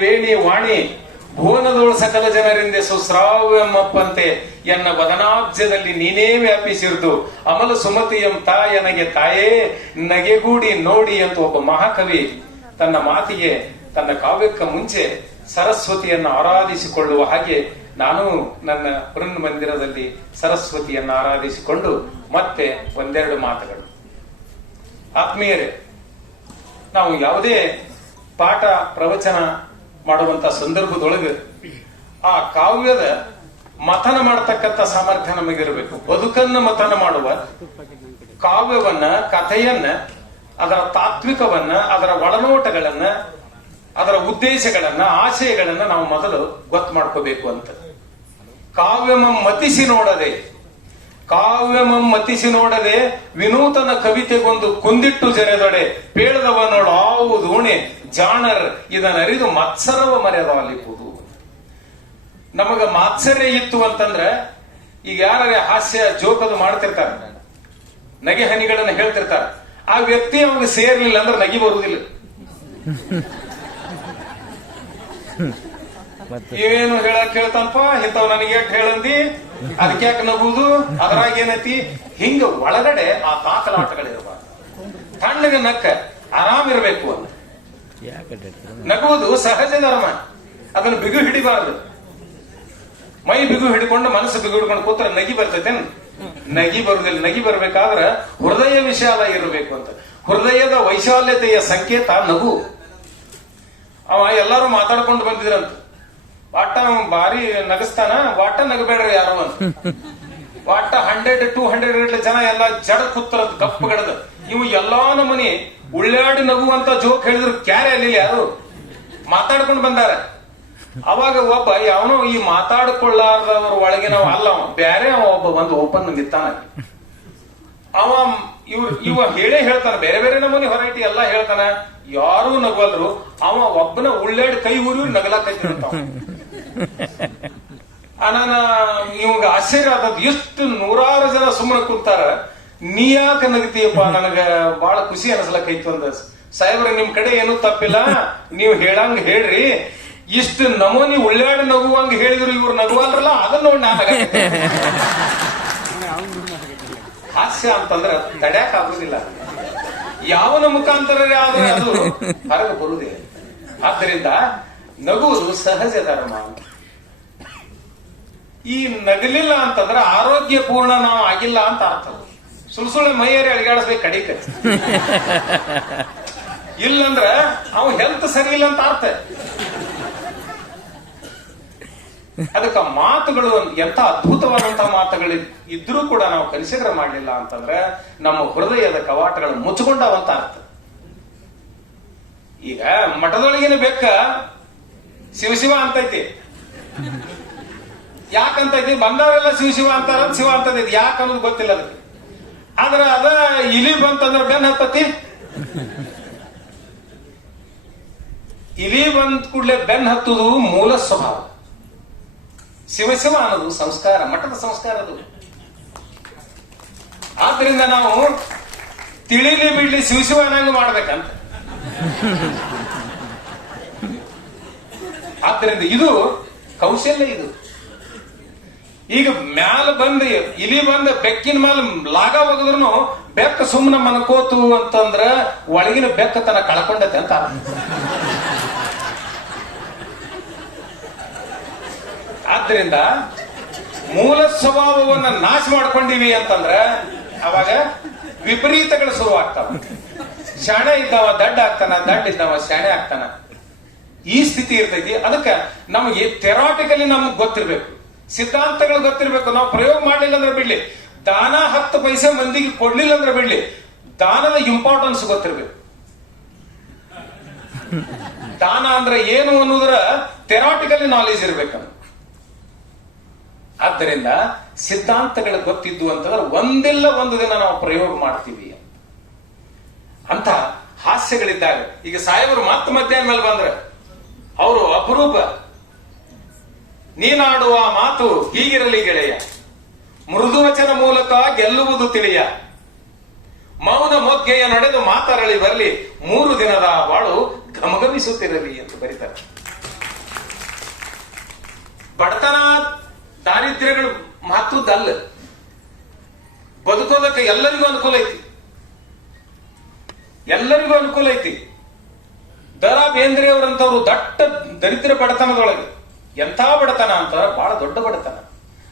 ವೇಣಿ ವಾಣಿ ಭುವನದೋಳು ಸಕಲ ಜನರಿಂದ ಸುಶ್ರಾವ್ಯಮ್ಮಪ್ಪಂತೆ ಎನ್ನ ವದನಾಬ್ಜದಲ್ಲಿ ನೀನೇ ವ್ಯಾಪಿಸಿರುದು ಅಮಲ ಸುಮತಿಯಂ ತಾಯನಗೆ ತಾಯೇ ನಗೆಗೂಡಿ ನೋಡಿ ಅಂತ ಒಬ್ಬ ಮಹಾಕವಿ ತನ್ನ ಮಾತಿಗೆ ತನ್ನ ಕಾವ್ಯಕ್ಕೆ ಮುಂಚೆ ಸರಸ್ವತಿಯನ್ನು ಆರಾಧಿಸಿಕೊಳ್ಳುವ ಹಾಗೆ ನಾನು ನನ್ನ ಬೃಂದ ಮಂದಿರದಲ್ಲಿ ಸರಸ್ವತಿಯನ್ನು ಆರಾಧಿಸಿಕೊಂಡು ಮತ್ತೆ ಒಂದೆರಡು ಮಾತುಗಳು. ಆತ್ಮೀಯರೇ, ನಾವು ಯಾವುದೇ ಪಾಠ ಪ್ರವಚನ ಮಾಡುವಂತ ಸಂದರ್ಭದೊಳಗೆ ಆ ಕಾವ್ಯದ ಮಥನ ಮಾಡತಕ್ಕಂತ ಸಾಮರ್ಥ್ಯ ನಮಗಿರಬೇಕು. ಬದುಕನ್ನ ಮಥನ ಮಾಡುವ ಕಾವ್ಯವನ್ನ, ಕಥೆಯನ್ನ, ಅದರ ತಾತ್ವಿಕವನ್ನ, ಅದರ ಒಳನೋಟಗಳನ್ನ, ಅದರ ಉದ್ದೇಶಗಳನ್ನ, ಆಶಯಗಳನ್ನ ನಾವು ಮೊದಲು ಗೊತ್ತು ಮಾಡ್ಕೋಬೇಕು ಅಂತ. ಕಾವ್ಯಮಂ ಮತಿಸಿ ನೋಡದೆ ವಿನೂತನ ಕವಿತೆಗೊಂದು ಕುಂದಿಟ್ಟು ಜರೆದೊಡೆ ಪೇಳದವನೋಡು ಆವು ದೋಣೆ ಜಾಣರ್ ಇದನ್ನರಿದು ಮತ್ಸರವ ಮರೆಯದಾಲಿಪುದು. ನಮಗ ಮಾತ್ಸರ್ಯ ಇತ್ತು ಅಂತಂದ್ರೆ ಈಗ ಯಾರೇ ಹಾಸ್ಯ ಜೋಕದು ಮಾಡ್ತಿರ್ತಾರೆ, ನಗೆ ಹನಿಗಳನ್ನ ಹೇಳ್ತಿರ್ತಾರೆ, ಆ ವ್ಯಕ್ತಿ ಅವಾಗ ಸೇರ್ಲಿಲ್ಲ ಅಂದ್ರೆ ನಗಿ ಬರುವುದಿಲ್ಲ. ಏನು ಹೇಳಕ್ ಹೇಳ್ತಾನಪ್ಪ, ಇಂಥವ್ ನನಗೆ ಎಷ್ಟು ಹೇಳಂದಿ, ಅದಕ್ಕೆ ಯಾಕೆ ನಗುವುದು, ಅದ್ರಾಗ ಏನೈತಿ, ಹಿಂಗ ಒಳಗಡೆ ಆ ತಾಕಲಾಟಗಳಿರಬಾರ್ದು. ತಣ್ಣಗೆ ನಕ್ಕ ಆರಾಮಿರ್ಬೇಕು ಅಂತ. ನಗುವುದು ಸಹಜ ಧರ್ಮ, ಅದನ್ನು ಬಿಗು ಹಿಡಿಬಾರ್ದು. ಮೈ ಬಿಗು ಹಿಡ್ಕೊಂಡು ಮನಸ್ಸು ಬಿಗು ಹಿಡ್ಕೊಂಡು ಕೂತ್ರೆ ನಗಿ ಬರ್ತೈತೆ? ನಗಿ ಬರುದಿಲ್ಲ. ನಗಿ ಬರ್ಬೇಕಾದ್ರ ಹೃದಯ ವಿಶಾಲ ಇರಬೇಕು ಅಂತ. ಹೃದಯದ ವೈಶಾಲ್ಯತೆಯ ಸಂಕೇತ ನಗು. ಅವ ಎಲ್ಲಾರು ಮಾತಾಡ್ಕೊಂಡು ಬಂದಿದ್ರಂತ, ವಾಟ ಬಾರಿ ನಗಸ್ತಾನ, ವಾಟ ನಗಬೇಡ್ರಿ ಯಾರು ಅಂತ. ವಾಟ 100-200 ಜನ ಎಲ್ಲ ಜಡ ಕೂತ್ರದ್ ಗಪ್ಪಗಡದ. ಇವು ಎಲ್ಲಾ ನಮನಿ ಉಳ್ಳಾಡಿ ನಗುವಂತ ಜೋಕ್ ಹೇಳಿದ್ರು ಕ್ಯಾರೆ ಅಲ್ಲಿ ಯಾರು ಮಾತಾಡ್ಕೊಂಡು ಬಂದಾರ. ಅವಾಗ ಒಬ್ಬ ಯಾವನೋ ಈ ಮಾತಾಡ್ಕೊಳ್ಳಾರ್ದವ್ರ ಒಳಗೆ ನಾವು ಅಲ್ಲ, ಅವ ಬ್ಯಾರೆ ಅವ ಒಬ್ಬ ಬಂದು ಓಪನ್ ನಿಂತಾನ. ಇವ ಹೇಳೇ ಹೇಳ್ತಾನ, ಬೇರೆ ಬೇರೆ ನಮೂನಿ ಹೊರೈಟಿ ಎಲ್ಲಾ ಹೇಳ್ತಾನ, ಯಾರೂ ನಗವಲ್ರು. ಅವ ಒಬ್ಬನ ಉಳ್ಳಾಡಿ ಕೈ ಊರಿ ನಗಲಾಕೈತಿರಂತ. ನಾನು ಇವಾಗ ಆಶ್ಚರ್ಯ ಆದದ್ದು, ಎಷ್ಟು 100 ಜನ ಸುಮ್ಮನೆ ಕೂತಾರ, ನೀ ಯಾಕೆ ನಗತೀಯಪ್ಪ, ನನಗ ಬಹಳ ಖುಷಿ ಅನಸ್ಲಕೈತು ಅಂದ. ಸಾಹೇಬ್ರ, ನಿಮ್ ಕಡೆ ಏನೂ ತಪ್ಪಿಲ್ಲ, ನೀವು ಹೇಳಂಗ ಹೇಳ್ರಿ. ಇಷ್ಟು ನಮೂನಿ ಉಳ್ಳಾಡಿ ನಗುವಂಗ ಹೇಳಿದ್ರು ಇವ್ರು ನಗುವಲ್ರಲ್ಲ, ಅದನ್ನ ನೋಡಿ ನಾನು ಹಾಸ್ಯ ಅಂತಂದ್ರೆ ತಡ್ಯಾಕ್ ಆಗುದಿಲ್ಲ. ಯಾವನ ಮುಖಾಂತರ ಆದ್ರೆ ಅದು ಹೊರಗೆ ಬರುವುದಿಲ್ಲ. ಆದ್ದರಿಂದ ನಗುವುದು ಸಹಜ ಧರ್ಮ. ಈ ನಗಲಿಲ್ಲ ಅಂತಂದ್ರೆ ಆರೋಗ್ಯ ಪೂರ್ಣ ನಾವು ಆಗಿಲ್ಲ ಅಂತ ಅರ್ಥ. ಸುಳ್ಸುಳ್ಳೆ ಮೈಯೇರಿ ಅಡಿಗಾಡಿಸ್ಬೇಕು ಕಡಿಕ. ಇಲ್ಲಂದ್ರ ಅವ್ ಹೆಲ್ತ್ ಸರಿ ಇಲ್ಲ ಅಂತ ಅರ್ಥ. ಅದಕ್ಕ ಮಾತುಗಳು ಎಂತ ಅದ್ಭುತವಾದಂತಹ ಮಾತುಗಳು ಇದ್ರೂ ಕೂಡ ನಾವು ಕನ್ಸಿಡರ್ ಮಾಡಲಿಲ್ಲ ಅಂತಂದ್ರೆ ನಮ್ಮ ಹೃದಯದ ಕವಾಟಗಳು ಮುಚ್ಚಿಕೊಂಡವಂತ ಅರ್ಥ. ಈಗ ಮಠದೊಳಗಿನ ಬೆಕ್ಕ ಶಿವ ಅಂತೈತಿ. ಯಾಕಂತೈತಿ? ಬಂದವರೆಲ್ಲ ಶಿವ ಅಂತಾರ, ಶಿವ ಅಂತೈತಿ. ಯಾಕ ಅನ್ನೋದು ಗೊತ್ತಿಲ್ಲ ಅದಕ್ಕೆ. ಆದ್ರೆ ಅದ ಇಲಿ ಬಂತಂದ್ರೆ ಬೆನ್ ಹತ್ತತಿ. ಇಲಿ ಬಂದ ಕೂಡಲೇ ಬೆನ್ ಹತ್ತುದು ಮೂಲ ಸ್ವಭಾವ. ಶಿವ ಅನ್ನೋದು ಸಂಸ್ಕಾರ, ಮಠದ ಸಂಸ್ಕಾರ ಅದು. ಆದ್ರಿಂದ ನಾವು ತಿಳಿಲಿ ಬಿಡ್ಲಿ ಶಿವ ಅನ್ನಂಗ ಮಾಡ್ಬೇಕಂತ. ಆದ್ರಿಂದ ಇದು ಕೌಶಲ್ಯ. ಇದು ಈಗ ಮ್ಯಾಲ ಬಂದ ಇಲಿ ಬಂದ ಬೆಕ್ಕಿನ ಮ್ಯಾಲ ಲಾಗ ಹೋಗಿದ್ರು ಬೆಕ್ಕ ಸುಮ್ಮನೆ ಮನ್ಕೋತು ಅಂತಂದ್ರ ಒಳಗಿನ ಬೆಕ್ಕ ತನ ಕಳ್ಕೊಂಡತೆ ಅಂತ. ಆದ್ರಿಂದ ಮೂಲ ಸ್ವಭಾವವನ್ನ ನಾಶ ಮಾಡ್ಕೊಂಡಿವಿ ಅಂತಂದ್ರ ಅವಾಗ ವಿಪರೀತಗಳು ಶುರುವಾಗ್ತಾವ. ಶಾಣೆ ಇದ್ದಾವ ದಡ್ಡ ಆಗ್ತಾನ, ದಡ್ಡ ಇದ್ದಾವ ಶಾಣೆ ಆಗ್ತಾನ. ಈ ಸ್ಥಿತಿ ಇರ್ತೈತಿ. ಅದಕ್ಕೆ ನಮಗೆ ಥೆರಾಟಿಕಲಿ ನಮ್ಗೆ ಗೊತ್ತಿರ್ಬೇಕು, ಸಿದ್ಧಾಂತಗಳು ಗೊತ್ತಿರ್ಬೇಕು. ನಾವು ಪ್ರಯೋಗ ಮಾಡ್ಲಿಲ್ಲ ಅಂದ್ರೆ ಬಿಡ್ಲಿ, ದಾನ 10 ಪೈಸೆ ಮಂದಿಗೆ ಕೊಡ್ಲಿಲ್ಲ ಅಂದ್ರೆ ಬಿಡ್ಲಿ, ದಾನದ ಇಂಪಾರ್ಟೆನ್ಸ್ ಗೊತ್ತಿರ್ಬೇಕು. ದಾನ ಅಂದ್ರೆ ಏನು ಅನ್ನೋದ್ರ ಥೆರಾಟಿಕಲಿ ನಾಲೆಜ್ ಇರ್ಬೇಕಂತ. ಆದ್ದರಿಂದ ಸಿದ್ಧಾಂತಗಳು ಗೊತ್ತಿದ್ದು ಅಂತಂದ್ರೆ ಒಂದಿಲ್ಲ ಒಂದು ದಿನ ನಾವು ಪ್ರಯೋಗ ಮಾಡ್ತೀವಿ ಅಂತ ಹಾಸ್ಯಗಳಿದ್ದಾಗ. ಈಗ ಸಾಹೇಬರು ಮಧ್ಯಾಹ್ನ ಮೇಲೆ ಬಂದ್ರೆ ಅವರು ಅಪರೂಪ, ನೀನಾಡುವ ಮಾತು ಹೀಗಿರಲಿ ಗೆಳೆಯ, ಮೃದು ವಚನ ಮೂಲಕ ಗೆಲ್ಲುವುದು ತಿಳಿಯ, ಮೌನ ಮೊಗ್ಗೆಯ ನಡೆದು ಮಾತರಳಿ ಬರಲಿ, 3 ದಿನದ ಬಾಳು ಘಮಘಮಿಸುತ್ತಿರಲಿ ಎಂದು ಬರೀತಾರೆ. ಬಡತನ ದಾರಿದ್ರ್ಯಗಳು ಮಹತ್ವದ್ದಲ್ಲ, ಬದುಕೋದಕ್ಕೆ ಎಲ್ಲರಿಗೂ ಅನುಕೂಲ ಐತಿ, ಎಲ್ಲರಿಗೂ ಅನುಕೂಲ ಐತಿ. ದ.ರಾ. ಬೇಂದ್ರೆ ಅವರಂತವ್ರು ದಟ್ಟ ದರಿದ್ರ ಬಡತನದೊಳಗೆ, ಎಂಥ ಬಡತನ ಅಂತಾರ, ಬಹಳ ದೊಡ್ಡ ಬಡತನ,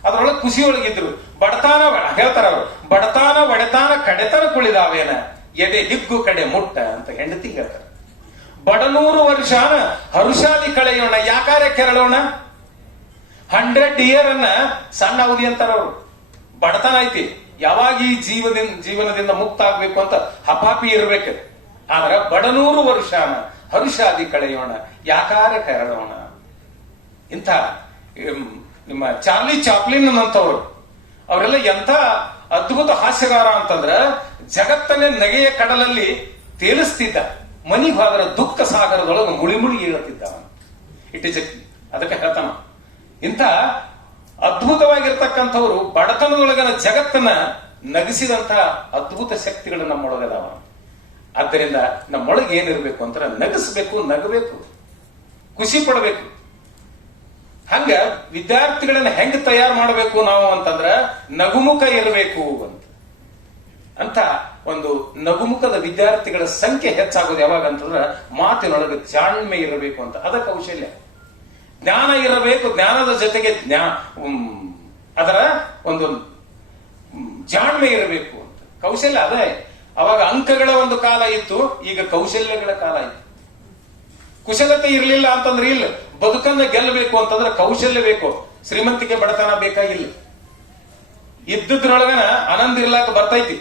ಅದ್ರೊಳಗೆ ಖುಷಿಯೊಳಗಿದ್ರು. ಬಡತನ ಹೇಳ್ತಾರ ಅವರು, ಬಡತನ ಒಡೆತಾನ ಕಡೆತನ ಕುಳಿದಾವೇನ ಎದೆ ಹಿಗ್ಗು ಕಡೆ ಮುಟ್ಟ ಅಂತ ಹೆಂಡತಿ ಹೇಳ್ತಾರೆ. ಬಡನೂರು ವರ್ಷಾನ ಹರುಷಾದಿ ಕಳೆಯೋಣ, ಯಾಕಾರೆ ಕೆರಳೋಣ, 100 year ಅನ್ನ ಸಣ್ಣ ಅವಧಿ ಅಂತಾರ ಅವರು. ಬಡತನ ಐತಿ, ಯಾವಾಗ ಈ ಜೀವನದಿಂದ ಮುಕ್ತ ಆಗ್ಬೇಕು ಅಂತ ಹಪಾಪಿ ಇರ್ಬೇಕು. ಆದ್ರ ಬಡನೂರು ವರ್ಷಾನ ಹರುಷಾದಿ ಕಳೆಯೋಣ, ಯಾಕಾರೆ ಕೆರಳೋಣ. ಇಂಥ ನಿಮ್ಮ ಚಾರ್ಲಿ ಚಾಪ್ಲಿನ್ ಅಂತವ್ರು, ಅವರೆಲ್ಲ ಎಂಥ ಅದ್ಭುತ ಹಾಸ್ಯಗಾರ ಅಂತಂದ್ರ ಜಗತ್ತನ್ನೇ ನಗೆಯ ಕಡಲಲ್ಲಿ ತೇಲಿಸ್ತಿದ್ದ, ಮನಿಗೆ ಹೋದರ ದುಃಖ ಸಾಗರದೊಳಗೆ ಮುಳಿ ಮುಳಿ ಹೇಳುತ್ತಿದ್ದ. ಅದಕ್ಕೆ ಹೇಳ್ತಾನ, ಇಂಥ ಅದ್ಭುತವಾಗಿರ್ತಕ್ಕಂಥವ್ರು ಬಡತನದೊಳಗನ ಜಗತ್ತನ್ನ ನಗಿಸಿದಂತ ಅದ್ಭುತ ಶಕ್ತಿಗಳು ನಮ್ಮೊಳಗದಾವ. ಆದ್ದರಿಂದ ನಮ್ಮೊಳಗೆ ಏನಿರ್ಬೇಕು ಅಂತ ನಗಿಸ್ಬೇಕು, ನಗಬೇಕು, ಖುಷಿ ಪಡಬೇಕು. ಹಂಗ ವಿದ್ಯಾರ್ಥಿಗಳನ್ನ ಹೆಂಗ್ ತಯಾರು ಮಾಡಬೇಕು ನಾವು ಅಂತಂದ್ರ ನಗುಮುಖ ಇರಬೇಕು ಅಂತ ಒಂದು ನಗುಮುಖದ ವಿದ್ಯಾರ್ಥಿಗಳ ಸಂಖ್ಯೆ ಹೆಚ್ಚಾಗೋದು ಯಾವಾಗ ಅಂತಂದ್ರ ಮಾತಿನೊಳಗೆ ಜಾಣ್ಮೆ ಇರಬೇಕು ಅಂತ. ಅದ ಕೌಶಲ್ಯ. ಜ್ಞಾನ ಇರಬೇಕು, ಜ್ಞಾನದ ಜೊತೆಗೆ ಅದರ ಒಂದು ಜಾಣ್ಮೆ ಇರಬೇಕು ಅಂತ. ಕೌಶಲ್ಯ ಅದೇ. ಅವಾಗ ಅಂಕಗಳ ಒಂದು ಕಾಲ ಇತ್ತು, ಈಗ ಕೌಶಲ್ಯಗಳ ಕಾಲ ಇತ್ತು. ಕುಶಲತೆ ಇರಲಿಲ್ಲ ಅಂತಂದ್ರೆ ಇಲ್ಲ. ಬದುಕನ್ನ ಗೆಲ್ಲಬೇಕು ಅಂತಂದ್ರೆ ಕೌಶಲ್ಯ ಬೇಕು, ಶ್ರೀಮಂತಿಕೆ ಬಡತನ ಬೇಕಾಗಿಲ್ಲ. ಇದ್ದದ್ರೊಳಗನ ಆನಂದ ಇರ್ಲಾಕ ಬರ್ತೈತಿ.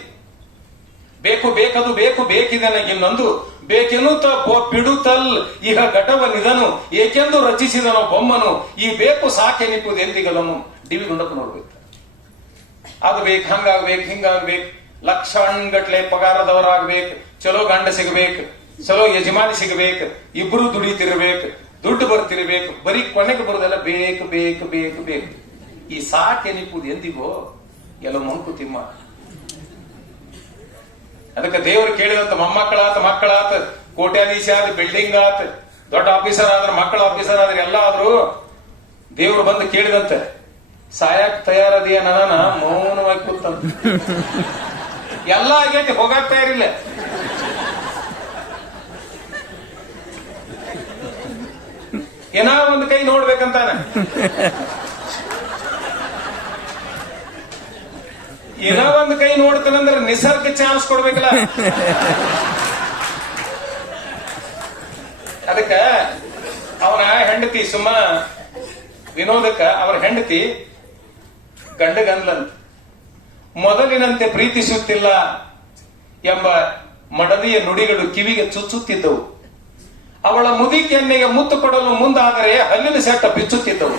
ಬೇಕು ಬೇಕದು ಬೇಕು ಬೇಕಿದೆ ಇನ್ನೊಂದು ಬೇಕೆನ್ನುತ್ತ ಬಿಡುತ್ತಲ್ ಇಹ ಘಟವ ನಿಧನು ಏಕೆಂದು ರಚಿಸಿದನೋ ಬೊಮ್ಮನು ಈ ಬೇಕು ಸಾಕೆನಿಪ್ಪುದು ಎಂದಿಗಲನು. ಡಿ.ವಿ. ಗುಂಡಪ್ಪ ನೋಡ್ಬೇಕು. ಅದು ಬೇಕು, ಹಂಗಾಗ್ಬೇಕು, ಹಿಂಗಾಗ್ಬೇಕು, ಲಕ್ಷಾನ್ಗಟ್ಲೆ ಪಗಾರದವರಾಗ್ಬೇಕು, ಚಲೋ ಗಂಡ ಸಿಗಬೇಕು, ಚಲೋ ಯಜಮಾನಿ ಸಿಗಬೇಕು, ಇಬ್ರು ದುಡಿತಿರ್ಬೇಕು, ದುಡ್ಡು ಬರ್ತಿರ್ಬೇಕು, ಬರೀ ಕೊನೆಗೆ ಬರುದೆಲ್ಲ ಬೇಕು ಬೇಕು ಬೇಕು ಬೇಕು. ಈ ಸಾಕೆನಿಪ್ಪುದು ಎಂದಿಗೋ ಎಲ್ಲ ಮಂಕುತಿಮ್ಮ. ಅದಕ್ಕೆ ದೇವರು ಕೇಳಿದಂತ ಮೊಮ್ಮಕ್ಕಳಾತ, ಮಕ್ಕಳಾತ, ಕೋಟ್ಯಾಧೀಶ ಆದ, ಬಿಲ್ಡಿಂಗ್ ಆತ, ದೊಡ್ಡ ಆಫೀಸರ್ ಆದ್ರ, ಮಕ್ಕಳ ಆಫೀಸರ್ ಆದ್ರೆ ಎಲ್ಲ ಆದ್ರು ದೇವ್ರು ಬಂದು ಕೇಳಿದಂತೆ, ಸಾಯಕ್ ತಯಾರದಿಯ ನನ್ನ ಮೌನವಾಗಿ ಕೂತಂತ. ಎಲ್ಲ ಆಗೈತಿ, ಹೋಗಾಕ್ ತಯಾರಿಲ್ಲ. ಏನೋ ಒಂದು ಕೈ ನೋಡ್ಬೇಕಂತಾನ, ಏನೋ ಒಂದು ಕೈ ನೋಡ್ತಾನಂದ್ರೆ ನಿಸರ್ಗ ಚಾನ್ಸ್ ಕೊಡ್ಬೇಕಲ್ಲ. ಅದಕ್ಕ ಅವನ ಹೆಂಡತಿ ಸುಮ್ಮ ವಿನೋದಕ್ಕ ಅವರ ಹೆಂಡತಿ ಗಂಡಗನ್ಲಂತ, ಮೊದಲಿನಂತೆ ಪ್ರೀತಿಸುತ್ತಿಲ್ಲ ಎಂಬ ಮಡದಿಯ ನುಡಿಗಳು ಕಿವಿಗೆ ಚುಚ್ಚುತ್ತಿದ್ದವು. ಅವಳ ಮುದಿ ಕೆನ್ನೆಗೆ ಮುತ್ತು ಕೊಡಲು ಮುಂದಾದರೆ ಹಲ್ಲಿನ ಸೆಟ್ಟ ಬಿಚ್ಚುತ್ತಿದ್ದವು.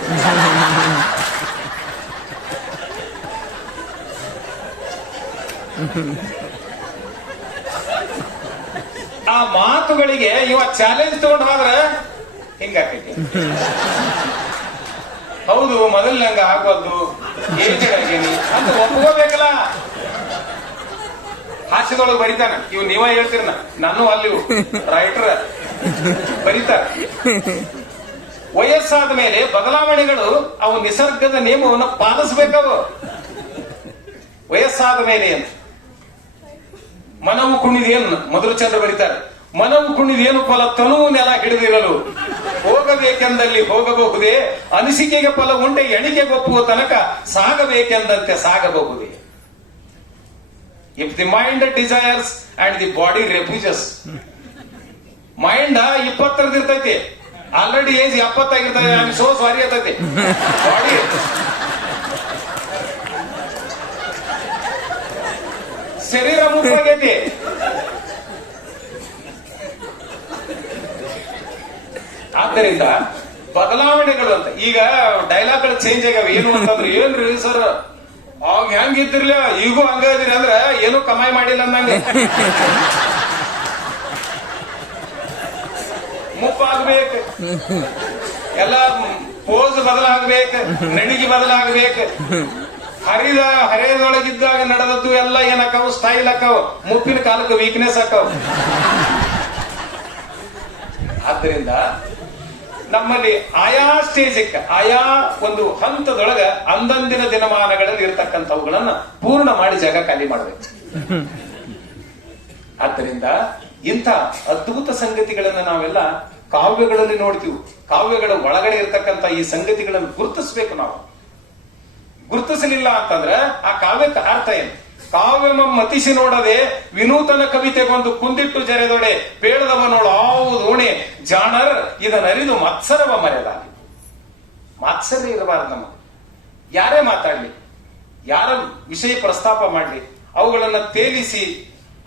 ಆ ಮಾತುಗಳಿಗೆ ಇವ ಚಾಲೆಂಜ್ ತಗೊಂಡು ಹೋದ್ರೆ ಹಿಂಗಾಕೈತಿ. ಹೌದು, ಮೊದಲು ಹಂಗ ಆಗೋದು, ಏಜಾಗೀನಿ ಅಂತ ಒಪ್ಕೋಬೇಕಲ್ಲ. ಹಾಸ್ಯದೊಳಗೆ ಬರೀತಾನ ಇವ್, ನೀವ ಹೇಳ್ತೀರ, ನಾನು ಅಲ್ಲಿ ರೈಟರ್ ಬರೀತಾರ. ವಯಸ್ಸಾದ ಮೇಲೆ ಬದಲಾವಣೆಗಳು ಅವು ನಿಸರ್ಗದ ನಿಯಮವನ್ನು ಪಾಲಿಸಬೇಕವು. ವಯಸ್ಸಾದ ಮೇಲೆ ಅಂತ ಮನವು ಕುಣಿದೇನು ಮಧುರಚಂದ್ರ ಬರೀತಾರೆ. ಮನವು ಕುಣಿದೇನು ಫಲ ತನು ನೆಲ ಹಿಡಿದಿರಲು ಹೋಗಬೇಕೆಂದಲ್ಲಿ ಹೋಗಬಹುದೇ, ಅನಿಸಿಕೆಗೆ ಫಲ ಉಂಟೆ ಎಣಿಕೆಗೊಪ್ಪುವ ತನಕ ಸಾಗಬೇಕೆಂದಂತೆ ಸಾಗಬಹುದೇ. If the mind desires and the body refuses. Mind 20 ಇರ್ತೈತಿ, ಆಲ್ರೆಡಿ ಏಜ್ 70 ಆಗಿರ್ತದೆ. ಐ ಆಮ್ ಸೋ ಸಾರಿ ಇರ್ತೈತಿ. ಬಾಡಿ ಶರೀರ ಮುಖ್ಯವಾಗೈತಿ. ಆದ್ದರಿಂದ ಬದಲಾವಣೆಗಳು ಅಂತ ಈಗ ಡೈಲಾಗ್ಗಳು ಚೇಂಜ್ ಆಗ್ಯಾವ. ಏನು ಅಂತಂದ್ರೆ, ಏನ್ರಿ ಸರ್ ಆಗ ಹೆಂಗಿದ್ದಿರ್ಲ ಈಗೂ ಹಂಗ ಇದೀರಿ ಅಂದ್ರ ಏನು ಕಮಾಯಿ ಮಾಡಿಲ್ಲ ಅನ್ನಂಗ. ಮುಪ್ಪಾಗ್ಬೇಕು, ಎಲ್ಲ ಪೋಸ್ ಬದಲಾಗ್ಬೇಕು, ನಡಿಗೆ ಬದಲಾಗ್ಬೇಕು. ಹರಿಯದೊಳಗಿದ್ದಾಗ ನಡೆದದ್ದು ಎಲ್ಲ ಏನಾಕವು, ಸ್ಟೈಲ್ ಹಾಕವು. ಮುಪ್ಪಿನ ಕಾಲಕ್ಕೆ ವೀಕ್ನೆಸ್ ಹಾಕವು. ಆದ್ದರಿಂದ ನಮ್ಮಲ್ಲಿ ಆಯಾ ಸ್ಟೇಜಕ್ಕೆ ಆಯಾ ಒಂದು ಹಂತದೊಳಗ ಅಂದಂದಿನ ದಿನಮಾನಗಳಲ್ಲಿ ಇರತಕ್ಕಂಥವುಗಳನ್ನ ಪೂರ್ಣ ಮಾಡಿ ಜಾಗ ಖಾಲಿ ಮಾಡಬೇಕು. ಆದ್ದರಿಂದ ಇಂಥ ಅದ್ಭುತ ಸಂಗತಿಗಳನ್ನ ನಾವೆಲ್ಲ ಕಾವ್ಯಗಳಲ್ಲಿ ನೋಡ್ತೀವಿ. ಕಾವ್ಯಗಳ ಒಳಗಡೆ ಇರತಕ್ಕಂಥ ಈ ಸಂಗತಿಗಳನ್ನು ಗುರುತಿಸ್ಬೇಕು. ನಾವು ಗುರುತಿಸಲಿಲ್ಲ ಅಂತಂದ್ರೆ ಆ ಕಾವ್ಯಕ್ಕೆ ಅರ್ಥ ಏನು? ಕಾವ್ಯಮಂ ಮತಿಸಿ ನೋಡದೆ ವಿನೂತನ ಕವಿತೆಗೊಂದು ಕುಂದಿಟ್ಟು ಜರೆದೊಡೆ ಬೇಡದವನೋಳು ಆವು ದೋಣೆ ಜಾಣರ್ ಇದನ್ನರಿದು ಮತ್ಸರವ ಮರೆದಾಗಿ. ಮಾತ್ಸರ್ಯ ಇರಬಾರದು ನಮಗೆ. ಯಾರೇ ಮಾತಾಡ್ಲಿ, ಯಾರ ವಿಷಯ ಪ್ರಸ್ತಾಪ ಮಾಡ್ಲಿ, ಅವುಗಳನ್ನ ತೇಲಿಸಿ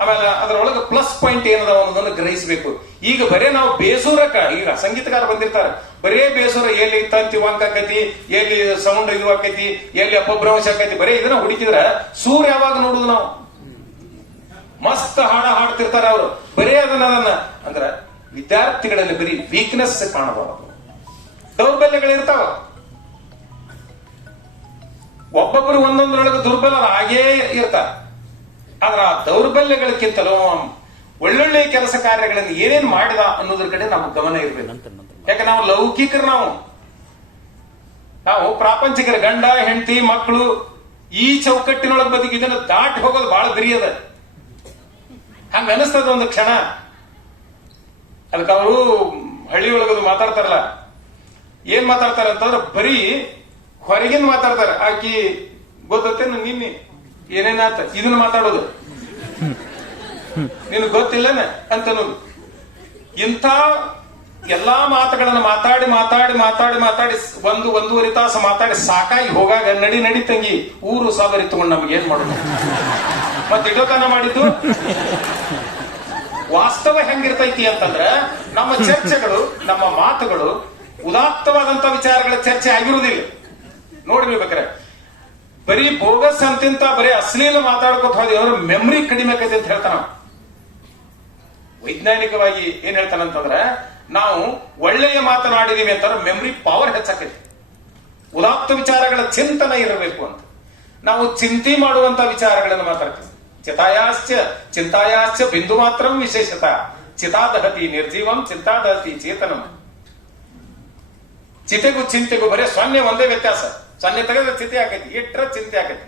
ಆಮೇಲೆ ಅದರೊಳಗೆ ಪ್ಲಸ್ ಪಾಯಿಂಟ್ ಏನದ ಅನ್ನೋದನ್ನು ಗ್ರಹಿಸಬೇಕು. ಈಗ ಬರೇ ನಾವು ಬೇಸೂರಕ್ಕ, ಈಗ ಸಂಗೀತಗಾರ ಬಂದಿರ್ತಾರೆ, ಬರೇ ಬೇಸೂರ ಎಲ್ಲಿ ತಂತಿ ವಂಕ ಆಕೈತಿ, ಎಲ್ಲಿ ಸೌಂಡ್ ಇದು ಆಕೈತಿ, ಎಲ್ಲಿ ಅಪಭ್ರಂಶ ಆಕೈತಿ, ಬರೇ ಇದನ್ನ ಹುಡುಕಿದ್ರ ಸೂರ್ ಯಾವಾಗ ನೋಡುದು ನಾವು? ಮಸ್ತ್ ಹಾಡ್ತಿರ್ತಾರ ಅವರು, ಬರೇ ಅದನ್ನ ಅಂದ್ರ ವಿದ್ಯಾರ್ಥಿಗಳಲ್ಲಿ ಬರೀ ವೀಕ್ನೆಸ್ ಕಾಣಬಾರದು, ದೌರ್ಬಲ್ಯಗಳಿರ್ತಾವ. ಒಬ್ಬೊಬ್ಬರು ಒಂದೊಂದರೊಳಗೆ ದುರ್ಬಲ ಆಗೇ ಇರ್ತಾರ. ಆದ್ರ ಆ ದೌರ್ಬಲ್ಯಗಳಕ್ಕಿಂತಲೂ ಒಳ್ಳೊಳ್ಳೆ ಕೆಲಸ ಕಾರ್ಯಗಳನ್ನು ಏನೇನ್ ಮಾಡಿದ ಅನ್ನೋದ್ರ ಕಡೆ ನಮ್ಗೆ ಗಮನ ಇರ್ಬೇಕು. ಯಾಕೆ ನಾವು ಲೌಕಿಕರು, ನಾವು ಪ್ರಾಪಂಚಿಕರ, ಗಂಡ ಹೆಂಡತಿ ಮಕ್ಕಳು ಈ ಚೌಕಟ್ಟಿನೊಳಗೆ ಬದುಕಿ ಇದನ್ನ ದಾಟಿ ಹೋಗೋದು ಬಹಳ ಬಿರಿಯದ. ಹಂಗ ಅನಿಸ್ತದ ಒಂದು ಕ್ಷಣ. ಅದಕ್ಕೆ ಅವರು ಹಳ್ಳಿ ಒಳಗದು ಮಾತಾಡ್ತಾರಲ್ಲ, ಏನ್ ಮಾತಾಡ್ತಾರ ಅಂತಂದ್ರೆ ಬರೀ ಹೊರಗಿಂದ ಮಾತಾಡ್ತಾರ. ಆಕಿ ಗೊತ್ತೇನು ನಿನ್ನೆ ಏನೇನಾತ ಇದನ್ನ ಮಾತಾಡೋದು, ನಿನ್ ಗೊತ್ತಿಲ್ಲನ ಅಂತನೋದು. ಇಂಥ ಎಲ್ಲಾ ಮಾತುಗಳನ್ನ ಮಾತಾಡಿ ಮಾತಾಡಿ ಮಾತಾಡಿ ಮಾತಾಡಿ ಒಂದೂವರೆ ತಾಸು ಮಾತಾಡಿ ಸಾಕಾಗಿ ಹೋಗಾಗ ನಡಿ ತಂಗಿ ಊರು ಸಾಬರಿ ತಗೊಂಡು ನಮ್ಗೆ ಏನ್ ಮಾಡೋದು? ಮತ್ತೆ ಇಡೋತನ ಮಾಡಿದ್ದು ವಾಸ್ತವ ಹೆಂಗಿರ್ತೈತಿ ಅಂತಂದ್ರೆ ನಮ್ಮ ಚರ್ಚೆಗಳು, ನಮ್ಮ ಮಾತುಗಳು ಉದಾತ್ತವಾದಂತ ವಿಚಾರಗಳ ಚರ್ಚೆ ಆಗಿರುವುದಿಲ್ಲ. ನೋಡಿ ನೀವು ಬೇಕಾರೆ ಬರೀ ಬೋಗಸ್ ಅಂತಿಂತ ಬರೀ ಅಶ್ಲೀಲ ಮಾತಾಡ್ಕೊತ ಹೋದಿ ಅವ್ರ ಮೆಮರಿ ಕಡಿಮೆ ಆಕೈತಿ ಅಂತ ಹೇಳ್ತಾನ. ವೈಜ್ಞಾನಿಕವಾಗಿ ಏನ್ ಹೇಳ್ತಾನಂತಂದ್ರೆ ನಾವು ಒಳ್ಳೆಯ ಮಾತನಾಡಿದೀವಿ ಅಂತಂದ್ರೆ ಮೆಮರಿ ಪವರ್ ಹೆಚ್ಚಾಕೈತಿ. ಉದಾತ್ತ ವಿಚಾರಗಳ ಚಿಂತನ ಇರಬೇಕು ಅಂತ ನಾವು ಚಿಂತೆ ಮಾಡುವಂತ ವಿಚಾರಗಳನ್ನು ಮಾತಾಡ್ತೀವಿ. ಚಿಂತಾಯಾಶ್ಚ ಬಿಂದು ಮಾತ್ರ ವಿಶೇಷತ ಚಿತಾದಹತಿ ನಿರ್ಜೀವಂ ಚಿಂತಾದಹತಿ ಚೇತನಂ. ಚಿತೆಗೂ ಚಿಂತೆಗೂ ಬರೀ ಸೊನ್ನೆ ಒಂದೇ ವ್ಯತ್ಯಾಸ. ಸೊನ್ನೆ ತೆಗೆದ್ರೆ ಚಿತೆ ಆಕೈತಿ, ಇಟ್ರ ಚಿಂತೆ ಆಕೈತಿ.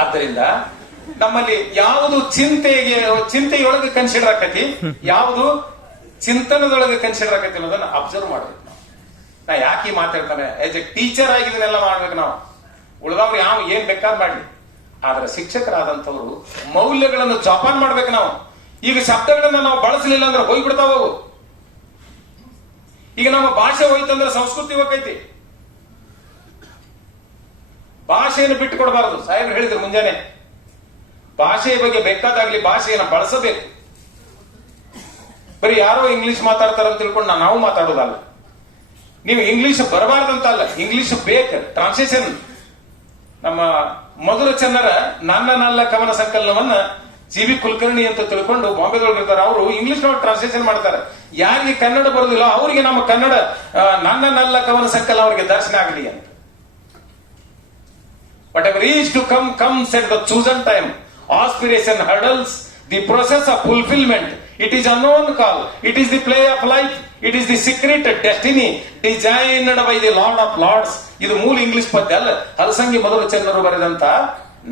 ಆದ್ದರಿಂದ ನಮ್ಮಲ್ಲಿ ಯಾವುದು ಚಿಂತೆಯೊಳಗೆ ಕನ್ಸಿಡರ್ ಆಕೈತಿ, ಯಾವುದು ಚಿಂತನದೊಳಗೆ ಕನ್ಸಿಡರ್ ಆಕೈತಿ ಅನ್ನೋದನ್ನ ಅಬ್ಸರ್ವ್ ಮಾಡ್ಬೇಕು. ನಾ ಯಾಕೆ ಮಾತಾಡ್ತಾನೆ, ಆಸ್ ಎ ಟೀಚರ್ ಆಗಿ ಇದನ್ನೆಲ್ಲ ಮಾಡ್ಬೇಕು ನಾವು. ಉಳಿದವ್ರು ಯಾವ ಏನ್ ಬೇಕಾದ್ ಮಾಡ್ಲಿ, ಆದ್ರೆ ಶಿಕ್ಷಕರಾದಂಥವ್ರು ಮೌಲ್ಯಗಳನ್ನು ಜೋಪಾನ ಮಾಡ್ಬೇಕು ನಾವು. ಈಗ ಶಬ್ದಗಳನ್ನ ನಾವು ಬಳಸಲಿಲ್ಲ ಅಂದ್ರೆ ಹೋಗ್ಬಿಡ್ತಾವ. ಈಗ ನಮ್ಮ ಭಾಷೆ ಹೋಯ್ತಂದ್ರೆ ಸಂಸ್ಕೃತಿ ಹೋಗೈತಿ. ಭಾಷೆಯನ್ನು ಬಿಟ್ಟು ಕೊಡಬಾರದು. ಸಾಹೇಬ್ರು ಹೇಳಿದ್ರು ಮುಂಜಾನೆ, ಭಾಷೆಯ ಬಗ್ಗೆ ಬೇಕಾದಾಗ್ಲಿ ಭಾಷೆಯನ್ನು ಬಳಸಬೇಕು. ಬರೀ ಯಾರೋ ಇಂಗ್ಲಿಷ್ ಮಾತಾಡ್ತಾರ ಅಂತ ತಿಳ್ಕೊಂಡು ನಾವು ಮಾತಾಡೋದಲ್ಲ. ನೀವು ಇಂಗ್ಲಿಷ್ ಬರಬಾರ್ದಂತ ಅಲ್ಲ, ಇಂಗ್ಲಿಷ್ ಬೇಕು. ಟ್ರಾನ್ಸ್ಲೇಷನ್ ನಮ್ಮ ಮಧುರ ಚನ್ನರ ನಲ್ಲ ಕವನ ಸಂಕಲನವನ್ನ ಜಿ.ವಿ. ಕುಲಕರ್ಣಿ ಅಂತ ತಿಳ್ಕೊಂಡು ಬಾಂಬೆದೊಳಗಿರ್ತಾರೆ. ಅವರು ಇಂಗ್ಲಿಷ್ ನೊಳಗೆ ಟ್ರಾನ್ಸ್ಲೇಷನ್ ಮಾಡ್ತಾರೆ. ಯಾರಿಗೆ ಕನ್ನಡ ಬರೋದಿಲ್ಲ ಅವರಿಗೆ ನಮ್ಮ ಕನ್ನಡ ನಲ್ಲ ಕವನ ಸಂಕಲನ ಅವರಿಗೆ ದರ್ಶನ ಆಗಲಿ ಅಂತ. Whatever is to come comes at the chosen time. Aspiration hurdles the process of fulfillment. It is unknown call. It is the play of life. It is the secret destiny designed by the Lord of Lords. ಇದು ಮೂಲ English ಪದ್ಯ ಅಲ್ಲ. ಹಲಸಂಗಿ ಮಧುರ ಚಂದ್ರರು ಬರೆದಂತ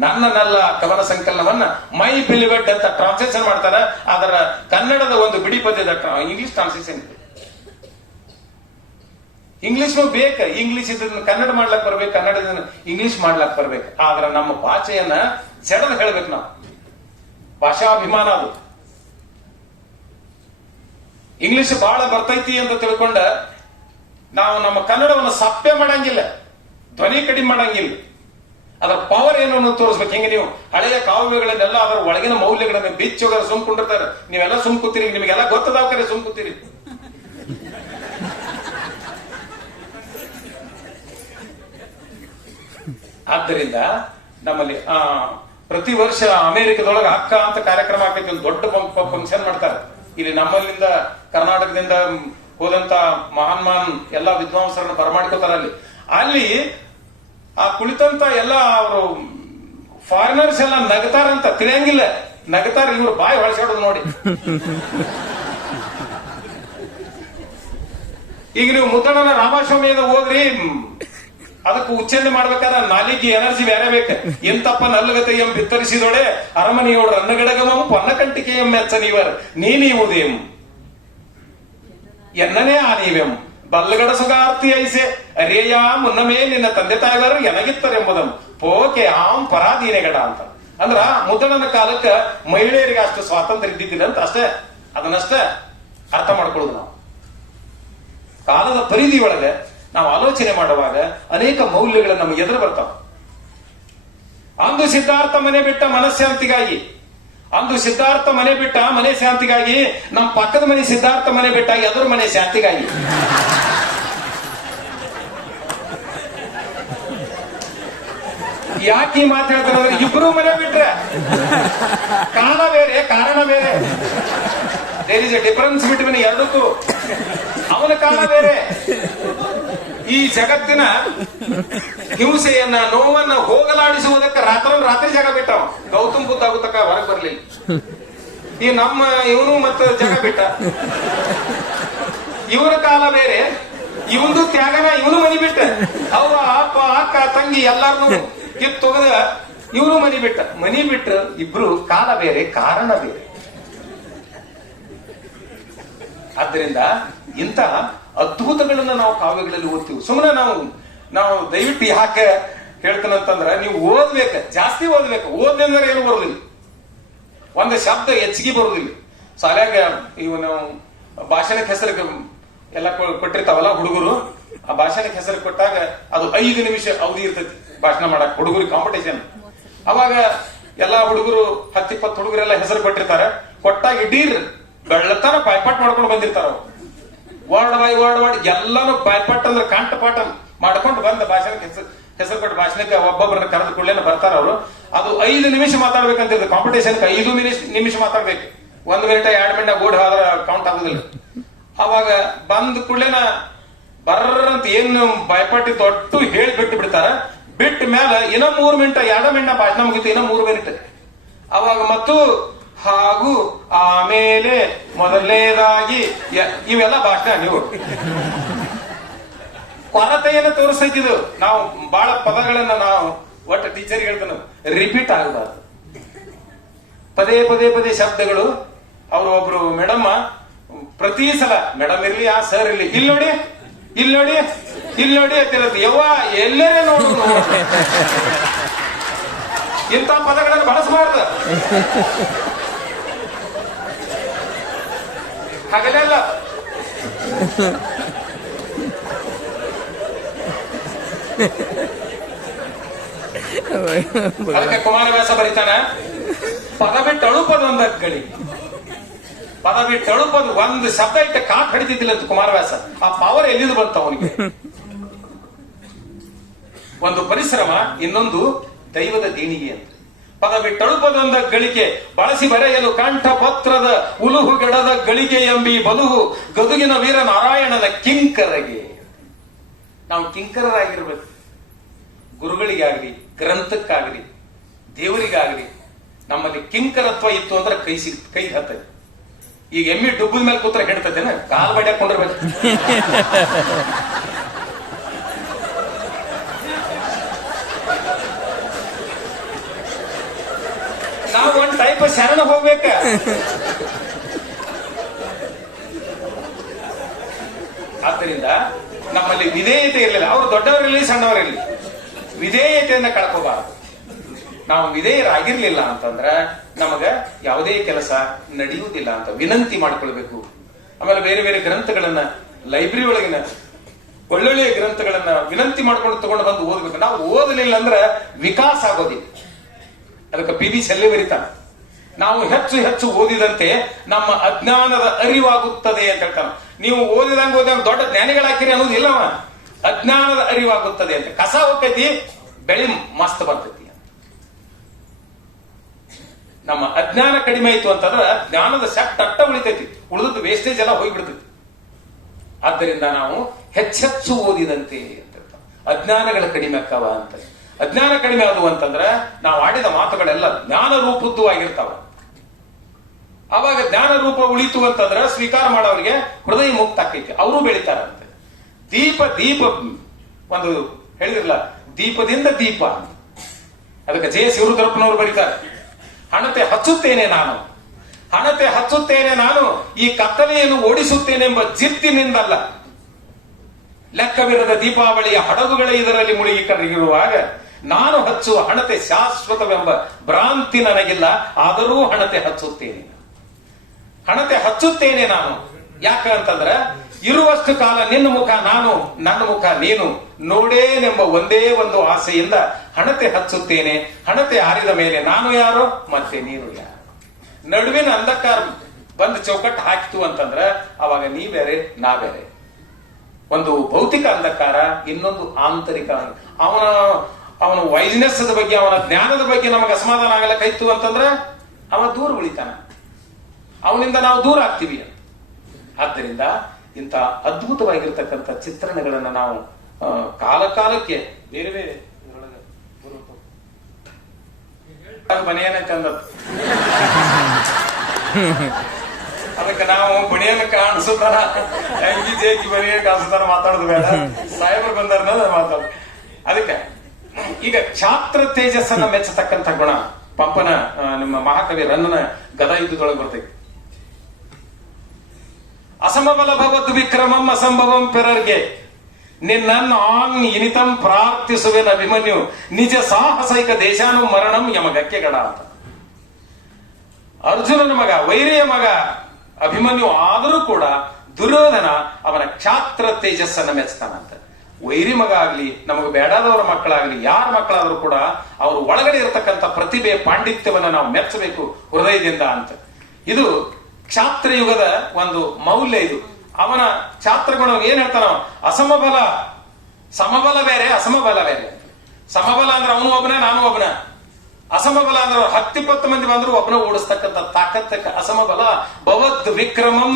ನಲ್ಲ ಕವನ ಸಂಕಲನವನ್ನ ಮೈ ಬಿಲಿವೆಡ್ ಅಂತ translation ಮಾಡ್ತಾರೆ. ಅದರ ಕನ್ನಡದ ಒಂದು ಬಿಡಿ ಪದ್ಯದ ಇಂಗ್ಲಿಷ್ ಟ್ರಾನ್ಸ್ಲೇಷನ್ ಇದೆ. ಇಂಗ್ಲಿಷ್ ಬೇಕ. ಇಂಗ್ಲಿಷ್ ಇದನ್ನ ಕನ್ನಡ ಮಾಡ್ಲಕ್ ಬರ್ಬೇಕು, ಕನ್ನಡ ಇಂಗ್ಲಿಷ್ ಮಾಡ್ಲಕ್ ಬರ್ಬೇಕು. ಆದ್ರೆ ನಮ್ಮ ಭಾಷೆಯನ್ನ ಜಡದ ಹೇಳ್ಬೇಕು ನಾವು. ಭಾಷಾಭಿಮಾನ ಅದು. ಇಂಗ್ಲಿಷ್ ಬಹಳ ಬರ್ತೈತಿ ಅಂತ ತಿಳ್ಕೊಂಡ ನಾವು ನಮ್ಮ ಕನ್ನಡವನ್ನು ಸಪ್ಪೆ ಮಾಡಂಗಿಲ್ಲ, ಧ್ವನಿ ಕಡಿಮೆ ಮಾಡಂಗಿಲ್ಲ. ಅದರ ಪವರ್ ಏನು ಅನ್ನೋದು ತೋರಿಸ್ಬೇಕು. ಹಿಂಗೆ ನೀವು ಹಳೆಯ ಕಾವ್ಯಗಳನ್ನೆಲ್ಲ ಅದರ ಒಳಗಿನ ಮೌಲ್ಯಗಳನ್ನ ಬಿಚ್ಚೋಗ ಸುಮ್ಕೊಂಡಿರ್ತಾರೆ. ನೀವೆಲ್ಲ ಸುಮ್ ಕೂತೀರಿ, ನಿಮಗೆಲ್ಲ ಗೊತ್ತದಾವ್ಕರೆ ಸುಮ್ ಕೂತೀರಿ. ಆದ್ದರಿಂದ ನಮ್ಮಲ್ಲಿ ಪ್ರತಿ ವರ್ಷ ಅಮೆರಿಕದೊಳಗೆ ಅಕ್ಕ ಅಂತ ಕಾರ್ಯಕ್ರಮ ಆಕೈತಿ. ಒಂದು ದೊಡ್ಡ ಫಂಕ್ಷನ್ ಮಾಡ್ತಾರೆ. ಇಲ್ಲಿ ನಮ್ಮಲ್ಲಿಂದ ಕರ್ನಾಟಕದಿಂದ ಹೋದಂತ ಮಹಾನ್ ಎಲ್ಲಾ ವಿದ್ವಾಂಸರನ್ನ ಬರಮಾಡ್ಕೋತಾರ. ಅಲ್ಲಿ ಆ ಕುಳಿತಂತ ಎಲ್ಲ ಅವರು ಫಾರಿನರ್ಸ್ ಎಲ್ಲ ನಗತಾರಂತ ತಿಳಿಯಂಗಿಲ್ಲ, ನಗತಾರ. ಇವ್ರು ಬಾಯಿ ಹೊಳಸಾಡೋದು ನೋಡಿ. ಈಗ ನೀವು ಮುದ್ದಣ್ಣನ ರಾಮಾಶ್ವಮೇಧ ಓದ್ರಿ, ಅದಕ್ಕೆ ಉಚ್ಚಾರಣೆ ಮಾಡ್ಬೇಕಾದ್ರೆ ನಾಲಿಗೆ ಎನರ್ಜಿ ಬೇರೆ ಬೇಕ. ಎಂತಪ್ಪ ನಲ್ಲಗತೆ ಎಂ ಬಿತ್ತರಿಸಿದೊಡೆ ಅರಮನೆಯೋಡು ಅನ್ನಗಡಗಮಂ ಪೊನ್ನಕಂಟಿಕೆ ಎಂ ಮೆಚ್ಚನೀವರ್ ನೀನೀವುದೇಂ ಎನ್ನನೇ ಆನೀವೆಂ ಬಲ್ಲಗಡಸುಗಾರ್ತಿ ಐಸೆ ಅರಿಯ ಮುನ್ನಮೇ ನಿನ್ನ ತಂದೆ ತಾಯಿಗಾರರು ಎನಗಿತ್ತರೆಂಬುದಂ ಪೋಕೆ ಆಂ ಪರಾಧೀನೆಗಡ ಅಂತ. ಅಂದ್ರ ಮುದ್ದಣ್ಣನ ಕಾಲಕ್ಕ ಮಹಿಳೆಯರಿಗೆ ಅಷ್ಟು ಸ್ವಾತಂತ್ರ್ಯ ಇದ್ದಿದ್ದಿಲ್ಲ ಅಂತ ಅಷ್ಟೇ, ಅದನ್ನಷ್ಟೇ ಅರ್ಥ ಮಾಡ್ಕೊಳ್ಳೋದು. ನಾವು ಕಾಲದ ಪರಿಧಿ ಒಳಗೆ ನಾವು ಆಲೋಚನೆ ಮಾಡುವಾಗ ಅನೇಕ ಮೌಲ್ಯಗಳು ನಮಗೆ ಎದುರು ಬರ್ತಾವ. ಅಂದು ಸಿದ್ಧಾರ್ಥ ಮನೆ ಬಿಟ್ಟ ಮನಃಶಾಂತಿಗಾಗಿ, ಅಂದು ಸಿದ್ಧಾರ್ಥ ಮನೆ ಬಿಟ್ಟ ಮನೆ ಶಾಂತಿಗಾಗಿ, ನಮ್ಮ ಪಕ್ಕದ ಮನೆ ಸಿದ್ಧಾರ್ಥ ಮನೆ ಬಿಟ್ಟ ಎದುರು ಮನೆ ಶಾಂತಿಗಾಗಿ. ಯಾಕೆ ಈ ಮಾತು ಹೇಳ್ತಾರೆ? ಇಬ್ರು ಮನೆ ಬಿಟ್ರೆ ಕಾರಣ ಬೇರೆ, ಕಾರಣ ಬೇರೆ. There is a difference between ಎರಡಕ್ಕೂ. ಅವನ ಕಾರಣ ಬೇರೆ. ಈ ಜಗತ್ತಿನ ಹಿಂಸೆಯನ್ನ, ನೋವನ್ನ ಹೋಗಲಾಡಿಸುವುದಕ್ಕೆ ರಾತ್ರಿ ಜಾಗ ಬಿಟ್ಟವ. ಗೌತಮ್ ಬುದ್ಧ ಆಗುತ್ತಕ ಹೊರಗೆ ಬರ್ಲಿಲ್ಲ. ಈ ನಮ್ಮ ಇವನು ಮತ್ತು ಜಾಗ ಬಿಟ್ಟ. ಇವನ ಕಾಲ ಬೇರೆ, ಇವಂದು ತ್ಯಾಗನ ಇವನು ಮನಿ ಬಿಟ್ಟ. ಅವ್ರ ಅಪ್ಪ ಅಕ್ಕ ತಂಗಿ ಎಲ್ಲಾರನು ಕಿತ್ತೊಗದ ಇವನು ಮನಿ ಬಿಟ್ಟ. ಇಬ್ರು ಕಾಲ ಬೇರೆ, ಕಾರಣ ಬೇರೆ. ಆದ್ದರಿಂದ ಇಂಥ ಅದ್ಭುತಗಳನ್ನ ನಾವು ಕಾವ್ಯಗಳಲ್ಲಿ ಓದ್ತೀವಿ. ಸುಮ್ಮನೆ ನಾವು ದಯವಿಟ್ಟು ಯಾಕೆ ಹೇಳ್ತಾನಂತಂದ್ರ, ನೀವು ಓದ್ಬೇಕು, ಜಾಸ್ತಿ ಓದ್ಬೇಕು. ಓದ್ಲಿಂದ್ರೆ ಏನು ಬರೋದಿಲ್ಲ, ಒಂದು ಶಬ್ದ ಹೆಚ್ಚಿಗೆ ಬರೋದಿಲ್ಲ. ಶಾಲ್ಯಾಗ ಇವು ನಾವು ಭಾಷಣಕ್ಕೆ ಹೆಸರು ಎಲ್ಲ ಕೊಟ್ಟಿರ್ತಾವಲ್ಲ ಹುಡುಗರು, ಆ ಭಾಷಣಕ್ಕೆ ಹೆಸರು ಕೊಟ್ಟಾಗ ಅದು 5 ನಿಮಿಷ ಅವಧಿ ಇರ್ತೈತಿ ಭಾಷಣ ಮಾಡಕ್. ಹುಡುಗರಿಗೆ ಕಾಂಪಿಟೇಷನ್. ಅವಾಗ ಎಲ್ಲಾ ಹುಡುಗರು 10-20 ಹುಡುಗರೆಲ್ಲ ಹೆಸರು ಕೊಟ್ಟಿರ್ತಾರೆ. ಕೊಟ್ಟಾಗ ಇಡೀ ಬೆಳ್ಳತನ ಬಾಯ್ಪಾಟ್ ಮಾಡ್ಕೊಂಡು ಬಂದಿರ್ತಾರ. ವರ್ಡ್ ಬೈ ವರ್ಡ್ ಎಲ್ಲಾನು ಬಾಯ್ಪಾಟ್ ಅಂದ್ರೆ ಕಂಠಪಾಠ ಮಾಡ್ಕೊಂಡು ಬಂದ ಭಾಷಣಕ್ಕೆ ಹೆಸರು ಕೊಟ್ಟು ಭಾಷಣಕ್ಕೆ ಒಬ್ಬೊಬ್ಬರನ್ನ ಕರೆದು ಕೂಡಲೇ ಬರ್ತಾರ ಅವರು. ಅದು 5 ನಿಮಿಷ ಮಾತಾಡ್ಬೇಕಂತ ಕಾಂಪಿಟೇಷನ್. 5 ನಿಮಿಷ ಮಾತಾಡ್ಬೇಕು. 1 ಮಿನಿಟ್ 2 ಮಿನಿಟ್ ಓಡ್ ಹೋದ್ರ ಕೌಂಟ್ ಆಗುದಿಲ್ಲ. ಅವಾಗ ಬಂದ ಕೂಡಲೇನ ಬರ್ರಂತ ಏನು ಬಾಯ್ಪಾಟಿ ತೊಟ್ಟು ಹೇಳಿ ಬಿಟ್ಟು ಬಿಡ್ತಾರ. ಬಿಟ್ಟ ಮೇಲೆ ಇನ್ನೂ 3 ಮಿನಿಟ್ 2 ಮಿನಿಟ್ ಭಾಷಣ ಮುಗಿತು, ಇನ್ನೂ 3 ಮಿನಿಟ್. ಅವಾಗ ಮತ್ತು ಹಾಗೂ ಆಮೇಲೆ ಮೊದಲನೇದಾಗಿ ಇವೆಲ್ಲ ಭಾಷಣ. ನೀವು ಕೊರತೆಯನ್ನು ತೋರಿಸ್ತಿದ್ದು ನಾವು ಬಹಳ ಪದಗಳನ್ನ ನಾವು ಒಟ್ಟು ಟೀಚರ್ ಹೇಳ್ತಾನೆ ರಿಪೀಟ್ ಆಗಬಾರ್ದು. ಪದೇ ಶಬ್ದಗಳು. ಅವರು ಒಬ್ರು ಮೇಡಮ್ ಪ್ರತಿ ಸಲ ಮೇಡಮ್ ಇರ್ಲಿ ಆ ಸರ್ ಇರ್ಲಿ, ಇಲ್ಲಿ ನೋಡಿ ಅಂತಿರತ್ತೆ. ಯವ್ವ ಎಲ್ಲರೇ ನೋಡು, ಇಂಥ ಪದಗಳನ್ನು ಬಳಸಬಾರ್ದು. ಹಾಗಲ್ಲ. ಅದಕ್ಕೆ ಕುಮಾರವ್ಯಾಸ ಬರೀತಾನ, ಪದ ಬಿಟ್ಟು ಅಳುಪದ ಗಳಿ. ಪದ ಬಿಟ್ಟು ಅಳುಪದು ಒಂದು ಶಬ್ದ ಇಟ್ಟ ಕಾಟ್ ಹಿಡಿತಿದ್ದಿಲ್ಲ ಅಂತ ಕುಮಾರವ್ಯಾಸ. ಆ ಪವರ್ ಎಲ್ಲಿದು ಬಂತ ಅವನಿಗೆ? ಒಂದು ಪರಿಶ್ರಮ, ಇನ್ನೊಂದು ದೈವದ ದೇಣಿಗೆ ಅಂತ. ಪದ ಬಿಟ್ಟಳುಪದೊಂದ ಗಳಿಕೆ ಬಳಸಿ ಬರೆಯಲು ಕಂಠ ಪತ್ರದ ಉಲುಹುಗೆಡದ ಗಳಿಕೆ ಎಂಬಿ ಬದುಹು ಗದುಗಿನ ವೀರ ನಾರಾಯಣನ ಕಿಂಕರಗೆ. ನಾವು ಕಿಂಕರರಾಗಿರ್ಬೇಕು. ಗುರುಗಳಿಗಾಗ್ಲಿ, ಗ್ರಂಥಕ್ಕಾಗ್ಲಿ, ದೇವರಿಗಾಗ್ಲಿ ನಮ್ಮಲ್ಲಿ ಕಿಂಕರತ್ವ ಇತ್ತು ಅಂದ್ರೆ ಕೈ ಹತ್ತದೆ. ಈಗ ಎಮ್ಮಿ ಡುಬ್ಬದ ಮೇಲೆ ಕೂತ್ರ ಹೇಳ್ತದೇನ, ಕಾಲ್ ಬಡಿಯಾಕೊಂಡಿರ್ಬೇಕು. ನಾವು ಒಂದ್ ಟೈಪ್ ಶರಣ ಹೋಗ್ಬೇಕ. ಆದ್ದರಿಂದ ನಮ್ಮಲ್ಲಿ ವಿಧೇಯತೆ ಇರಲಿಲ್ಲ. ಅವ್ರು ದೊಡ್ಡವರಿರಲಿ ಸಣ್ಣವರಿರಲಿ, ವಿಧೇಯತೆಯನ್ನ ಕಳ್ಕೋಬಾರದು. ನಾವು ವಿಧೇಯರಾಗಿರ್ಲಿಲ್ಲ ಅಂತಂದ್ರ ನಮಗ ಯಾವುದೇ ಕೆಲಸ ನಡೆಯುವುದಿಲ್ಲ ಅಂತ ವಿನಂತಿ ಮಾಡ್ಕೊಳ್ಬೇಕು. ಆಮೇಲೆ ಬೇರೆ ಬೇರೆ ಗ್ರಂಥಗಳನ್ನ ಲೈಬ್ರರಿ ಒಳಗಿನ ಒಳ್ಳೊಳ್ಳೆಯ ಗ್ರಂಥಗಳನ್ನ ವಿನಂತಿ ಮಾಡ್ಕೊಂಡು ತಗೊಂಡು ಬಂದು ಓದ್ಬೇಕು. ನಾವು ಓದಲಿಲ್ಲ ಅಂದ್ರೆ ವಿಕಾಸ ಆಗೋದಿಲ್ಲ. ಅದಕ್ಕೆ ಪಿ.ಡಿ. ಶೆಲ್ಲಿ ಬರೀತಾನೆ, ನಾವು ಹೆಚ್ಚು ಓದಿದಂತೆ ನಮ್ಮ ಅಜ್ಞಾನದ ಅರಿವಾಗುತ್ತದೆ ಅಂತ ಹೇಳ್ತಾನೆ. ನೀವು ಓದಿದಂಗ ದೊಡ್ಡ ಜ್ಞಾನಿಗಳಾಕಿರಿ ಅನ್ನೋದು ಇಲ್ಲವ. ಅಜ್ಞಾನದ ಅರಿವಾಗುತ್ತದೆ ಅಂತ. ಕಸ ಹೋಗ್ತೈತಿ, ಬೆಳಿ ಮಸ್ತ್ ಬರ್ತೈತಿ. ನಮ್ಮ ಅಜ್ಞಾನ ಕಡಿಮೆ ಆಯ್ತು ಅಂತಂದ್ರೆ ಜ್ಞಾನದ ಶಕ್ತಿ ಅಟ್ಟ ಉಳಿತೈತಿ, ಉಳಿದದ್ದು ವೇಸ್ಟೇಜ್ ಎಲ್ಲ ಹೋಗ್ಬಿಡ್ತೈತಿ. ಆದ್ದರಿಂದ ನಾವು ಹೆಚ್ಚು ಓದಿದಂತೆ ಅಂತ ಅಜ್ಞಾನಗಳ ಕಡಿಮೆ ಅಕ್ಕವ ಅಂತ. ಅಜ್ಞಾನ ಕಡಿಮೆ ಆದವು ಅಂತಂದ್ರೆ ನಾವು ಆಡಿದ ಮಾತುಗಳೆಲ್ಲ ಜ್ಞಾನ ರೂಪದ್ದು ಆಗಿರ್ತಾವ. ಅವಾಗ ಜ್ಞಾನ ರೂಪ ಉಳಿತು ಅಂತಂದ್ರೆ ಸ್ವೀಕಾರ ಮಾಡೋರಿಗೆ ಹೃದಯ ಮುಕ್ತ ಆಕೈತಿ, ಅವರು ಬೆಳಿತಾರಂತೆ. ದೀಪ ದೀಪ ಒಂದು ಹೇಳಿದ್ರಲ್ಲ, ದೀಪದಿಂದ ದೀಪ. ಅದಕ್ಕೆ ಜೆ ಶಿವರುದ್ರಪ್ಪನವರು ಬರೀತಾರೆ, ಹಣತೆ ಹಚ್ಚುತ್ತೇನೆ ನಾನು, ಹಣತೆ ಹಚ್ಚುತ್ತೇನೆ ನಾನು, ಈ ಕತ್ತಲೆಯನ್ನು ಓಡಿಸುತ್ತೇನೆಂಬ ಜಿದ್ದಿನಿಂದಲ್ಲ. ಲೆಕ್ಕವಿರದ ದೀಪಾವಳಿಯ ಹಡಗುಗಳೇ ಇದರಲ್ಲಿ ಮುಳುಗಿ ಕರಗಿರುವಾಗ ನಾನು ಹಚ್ಚುವ ಹಣತೆ ಶಾಶ್ವತವೆಂಬ ಭ್ರಾಂತಿ ನನಗಿಲ್ಲ, ಆದರೂ ಹಣತೆ ಹಚ್ಚುತ್ತೇನೆ, ಹಣತೆ ಹಚ್ಚುತ್ತೇನೆ ನಾನು. ಯಾಕ ಅಂತಂದ್ರೆ ಇರುವಷ್ಟು ಕಾಲ ನಿನ್ನ ಮುಖ ನಾನು, ನನ್ನ ಮುಖ ನೀನು ನೋಡೇನೆಂಬ ಒಂದೇ ಒಂದು ಆಸೆಯಿಂದ ಹಣತೆ ಹಚ್ಚುತ್ತೇನೆ. ಹಣತೆ ಆರಿದ ಮೇಲೆ ನಾನು ಯಾರೋ ಮತ್ತೆ ನೀನು ಯಾರು, ನಡುವಿನ ಅಂಧಕಾರ ಬಂದು ಚೌಕಟ್ಟು ಹಾಕಿತು ಅಂತಂದ್ರ ಅವಾಗ ನೀ ಬೇರೆ ನಾ ಬೇರೆ. ಒಂದು ಭೌತಿಕ ಅಂಧಕಾರ, ಇನ್ನೊಂದು ಆಂತರಿಕ. ಅವನ ವೈಜ್ನೆಸ್ ಬಗ್ಗೆ, ಅವನ ಜ್ಞಾನದ ಬಗ್ಗೆ ನಮಗೆ ಅಸಮಾಧಾನ ಆಗಲಕ್ಕಾಯ್ತು ಅಂತಂದ್ರೆ ಅವ ದೂರ ಉಳಿತಾನ, ಅವನಿಂದ ನಾವು ದೂರ ಆಗ್ತೀವಿ. ಆದ್ದರಿಂದ ಇಂಥ ಅದ್ಭುತವಾಗಿರ್ತಕ್ಕಂಥ ಚಿತ್ರಣಗಳನ್ನ ನಾವು ಕಾಲ ಕಾಲಕ್ಕೆ ಬೇರೆ ಬೇರೆ ಬನಿಯನಕ್ಕಂದ ಅದಕ್ಕೆ ನಾವು ಬಣಿಯನ್ನ ಕಾಣಿಸುತ್ತಾರ, ಅಂಗಿ ಜೇಕಿ ಬನಿಯ ಕಾಣಿಸುತ್ತಾರ ಮಾತಾಡೋದು ಬೇಡ, ಸಾಹೇಬರು ಬಂದಾರ ಮಾತಾಡೋದು. ಅದಕ್ಕೆ ಈಗ ಕ್ಷಾತ್ರ ತೇಜಸ್ಸನ್ನ ಮೆಚ್ಚತಕ್ಕಂಥ ಗುಣ ಪಂಪನ, ನಿಮ್ಮ ಮಹಾಕವಿ ರನ್ನನ ಗದಾ ಯುದ್ಧದೊಳಗೆ ಬರ್ತೈತಿ. ಅಸಮಬಲ ಭವದ್ ವಿಕ್ರಮಂ ಅಸಂಭವಂ ಪೆರರ್ಗೆ ನಿನ್ನನ್ನು ಆನ್ ಇನಿತಂ ಪ್ರಾರ್ಥಿಸುವೆನ ಅಭಿಮನ್ಯು ನಿಜ ಸಾಹಸೈಕ ದೇಶಾನು ಮರಣಂ ಯಮಗಕ್ಕೆ ಗಡ ಅಂತ. ಅರ್ಜುನನ ಮಗ, ವೈರಿಯ ಮಗ ಅಭಿಮನ್ಯು ಆದರೂ ಕೂಡ ದುರ್ಯೋಧನ ಅವನ ಕ್ಷಾತ್ರ ತೇಜಸ್ಸನ್ನ ಮೆಚ್ಚತಾನಂತ. ವೈರಿ ಮಗ ಆಗ್ಲಿ, ನಮಗೆ ಬೇಡಾದವರ ಮಕ್ಕಳಾಗ್ಲಿ, ಯಾರ ಮಕ್ಕಳಾದ್ರೂ ಕೂಡ ಅವರು ಒಳಗಡೆ ಇರತಕ್ಕಂಥ ಪ್ರತಿಭೆ ಪಾಂಡಿತ್ಯವನ್ನ ನಾವು ಮೆಚ್ಚಬೇಕು ಹೃದಯದಿಂದ ಅಂತ. ಇದು ಕ್ಷಾತ್ರ ಯುಗದ ಒಂದು ಮೌಲ್ಯ. ಇದು ಅವನ ಕ್ಷಾತ್ರ ಗುಣ ಏನ್ ಹೇಳ್ತಾನ, ಅಸಮಬಲ, ಸಮಬಲ ಬೇರೆ ಅಸಮಬಲ ಬೇರೆ. ಸಮಬಲ ಅಂದ್ರೆ ಅವನು ಒಬ್ಬನ ನಾನು ಒಬ್ಬನ, ಅಸಮಬಲ ಅಂದ್ರೆ 10-20 ಮಂದಿ ಬಂದ್ರು ಒಬ್ಬನ ಓಡಿಸ್ತಕ್ಕಂಥ ತಾಕತ್ತ ಅಸಮಬಲ. ಭವದ್ ವಿಕ್ರಮಂ,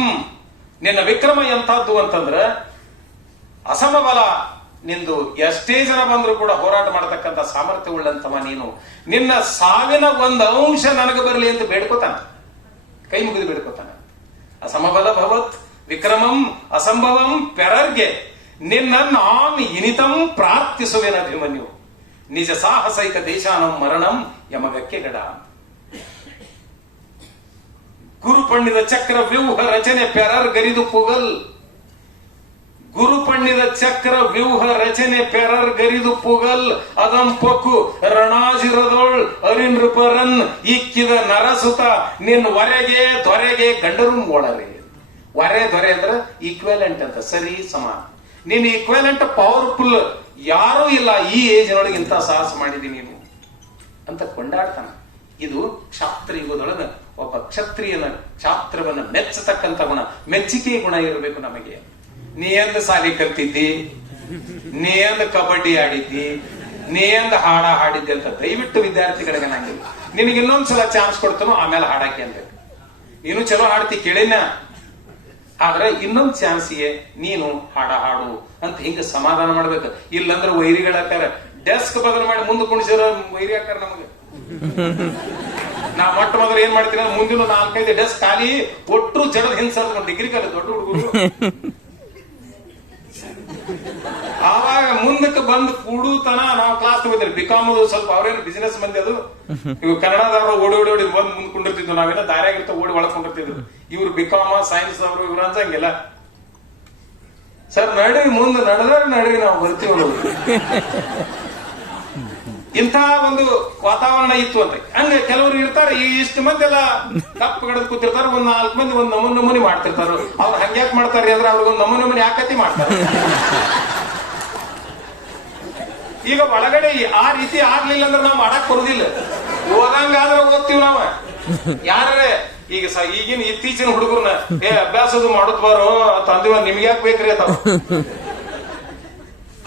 ನಿನ್ನ ವಿಕ್ರಮ ಎಂತದ್ದು ಅಂತಂದ್ರ ಅಸಮಬಲ. ನಿಂದು ಎಷ್ಟೇ ಜನ ಬಂದ್ರು ಕೂಡ ಹೋರಾಟ ಮಾಡತಕ್ಕಂಥ ಸಾಮರ್ಥ್ಯ ಉಳ್ಳಂತವ ನೀನು. ನಿನ್ನ ಸಾವಿನ ಒಂದು ಅಂಶ ನನಗೆ ಬರಲಿ ಅಂತ ಬೇಡ್ಕೋತಾನ, ಕೈ ಮುಗಿದು ಬೇಡ್ಕೋತಾನ. ಅಸಮಬಲ ಭವತ್ ವಿಕ್ರಮಂ ಅಸಂಭವಂ ಪೆರರ್ಗೆ ನಿನ್ನನ್ನು ಆನ್ ಇನಿತಂ ಪ್ರಾರ್ಥಿಸುವೆನ ಅಭಿಮನ್ಯು ನಿಜ ಸಾಹಸೈಕ ದೇಶಾನಂ ಮರಣಂ ಯಮಗಕ್ಕೆ ಗಡ. ಗುರು ಪಣ್ಣಿದ ಚಕ್ರ ವ್ಯೂಹ ರಚನೆ ಪೆರರ್ ಗರಿದು ಪುಗಲ್. ಗುರು ಪಣ್ಣಿದ ಚಕ್ರ ವ್ಯೂಹ ರಚನೆ ಪೆರರ್ ಗರಿದು ಪುಗಲ್ ಅದಂ ಪೊಕ್ಕು ರಣಾಜಿರದೋಳ್ ಅರಿನ್ ಋಪರನ್ ಇಕ್ಕಿದ ನರಸುತ ನಿನ್ ವರೆಗೆ ದೊರೆಗೆ ಗಂಡರು ಓಡರೆ. ವರೆ ದೊರೆ ಅಂದ್ರೆ ಈಕ್ವೆಲೆಂಟ್ ಅಂತ, ಸರಿ ಸಮಾನ. ನೀನ್ ಈಕ್ವೆಲೆಂಟ್ ಪವರ್ಫುಲ್ ಯಾರೂ ಇಲ್ಲ ಈ ಏಜ್ ನೊಳಗೆ ಇಂಥ ಸಾಹಸ ಮಾಡಿದಿ ನೀನು ಅಂತ ಕೊಂಡಾಡ್ತಾನ. ಇದು ಕ್ಷಾತ್ರ ಯುಗದೊಳಗ ಒಬ್ಬ ಕ್ಷತ್ರಿಯನ ಕ್ಷಾತ್ರವನ್ನ ಮೆಚ್ಚತಕ್ಕಂಥ ಗುಣ, ಮೆಚ್ಚುಗೆ ಗುಣ ಇರಬೇಕು ನಮಗೆ. ನೀ ಎಂದ ಸಾಲಿ ಕಲ್ತಿದ್ದಿ, ನೀ ಎಂದ ಕಬಡ್ಡಿ ಆಡಿದ್ದಿ, ನೀ ಎಂದ ಹಾಡ ಹಾಡಿದ್ದಿ ಅಂತ ದಯವಿಟ್ಟು ವಿದ್ಯಾರ್ಥಿಗಳಿಗೆ ನಂಗಿಲ್ಲ. ನಿನಗೆ ಇನ್ನೊಂದ್ಸಲ ಚಾನ್ಸ್ ಕೊಡ್ತಾನೋ ಆಮೇಲೆ ಹಾಡಾಕಿ ಅಂತ. ನೀನು ಚಲೋ ಹಾಡ್ತಿ ಕೇಳಿನ, ಆದ್ರೆ ಇನ್ನೊಂದ್ ಚಾನ್ಸ್ಗೆ ನೀನು ಹಾಡ ಹಾಡು ಅಂತ ಹಿಂಗ ಸಮಾಧಾನ ಮಾಡ್ಬೇಕು. ಇಲ್ಲಂದ್ರೆ ವೈರಿಗಳ ಹಾಕಾರ ಡೆಸ್ಕ್ ಬದಲು ಮಾಡಿ ಮುಂದೆ ಕುಣಿಸಿರ ವೈರಿ ಹಾಕಾರ ನಮಗೆ. ನಾ ಮೊಟ್ಟ ಮೊದಲು ಏನ್ ಮಾಡ್ತೀನಿ ಅಂದ್ರೆ ಮುಂದಿನ 4-5 ಡೆಸ್ಕ್ ಖಾಲಿ ಒಟ್ಟು ಜಡದ ಹಿಂಸರ್ದು ಡಿಗ್ರಿ ಕಾಲ ದೊಡ್ಡ ಹುಡುಗರು ಆವಾಗ ಮುಂದಕ್ಕೆ ಬಂದು ಕೂಡುತನ ನಾವು ಕ್ಲಾಸ್ ತಗೋತೀವಿ. ಬಿಕಾಮ್ ಸ್ವಲ್ಪ ಅವ್ರೇನು ಬಿಸಿನೆಸ್ ಮಂದಿ, ಅದು ಇವ್ ಕನ್ನಡದವ್ರು ಓಡಿ ಓಡಿ ಓಡಿ ಬಂದ್ ಮುಂದ್ ಕುಂಡಿರ್ತಿದ್ವು, ನಾವೆಲ್ಲ ದಾರಿಯಾಗಿರ್ತ ಓಡಿ ಒಳಕೊಂಡಿರ್ತಿದ್ರು. ಇವ್ರು ಬಿಕಾಮ ಸೈನ್ಸ್ ಅವರು ಇವ್ರು ಅನ್ಸಂಗಿಲ್ಲ. ಸರ್ ನಡ್ರಿ ಮುಂದೆ ನಡೆದ್ರೆ ನಡ್ರಿ ನಾವು ಬರ್ತೀವಿ. ಇಂಥ ಒಂದು ವಾತಾವರಣ ಇತ್ತು ಅಂತ. ಹಂಗ ಕೆಲವರು ಇರ್ತಾರೆ, ಇಷ್ಟು ಮಂದಿ ಎಲ್ಲ ತಪ್ಪು ಗಡದ್ ಕೂತಿರ್ತಾರ, ಒಂದ್ 4 ಮಂದಿ ಒಂದ್ ನಮೂನಿ ಮಾಡ್ತಿರ್ತಾರ. ಅವ್ರು ಹಂಗ್ಯಾಕ್ ಮಾಡ್ತಾರ್ರಿ ಅಂದ್ರೆ ಅವ್ರಿಗೊಂದು ನಮೂನಿ ಯಾಕತಿ ಮಾಡ್ತಾರೆ. ಈಗ ಒಳಗಡೆ ಆ ರೀತಿ ಆಗ್ಲಿಲ್ಲ ಅಂದ್ರೆ ನಾವು ಮಾಡಕ್ ಬರುದಿಲ್ಲ. ಓದಂಗಾದ್ರೆ ಓದ್ತೀವಿ ನಾವ. ಯಾರೇ ಈಗ ಈಗಿನ ಇತ್ತೀಚಿನ ಹುಡುಗರ್ನ ಅಭ್ಯಾಸದು ಮಾಡುದ್ ಬಾರೋ ತಂದಿವ ನಿಮ್ಗೆ ಯಾಕೆ ಬೇಕ್ರಿ ಅಂತ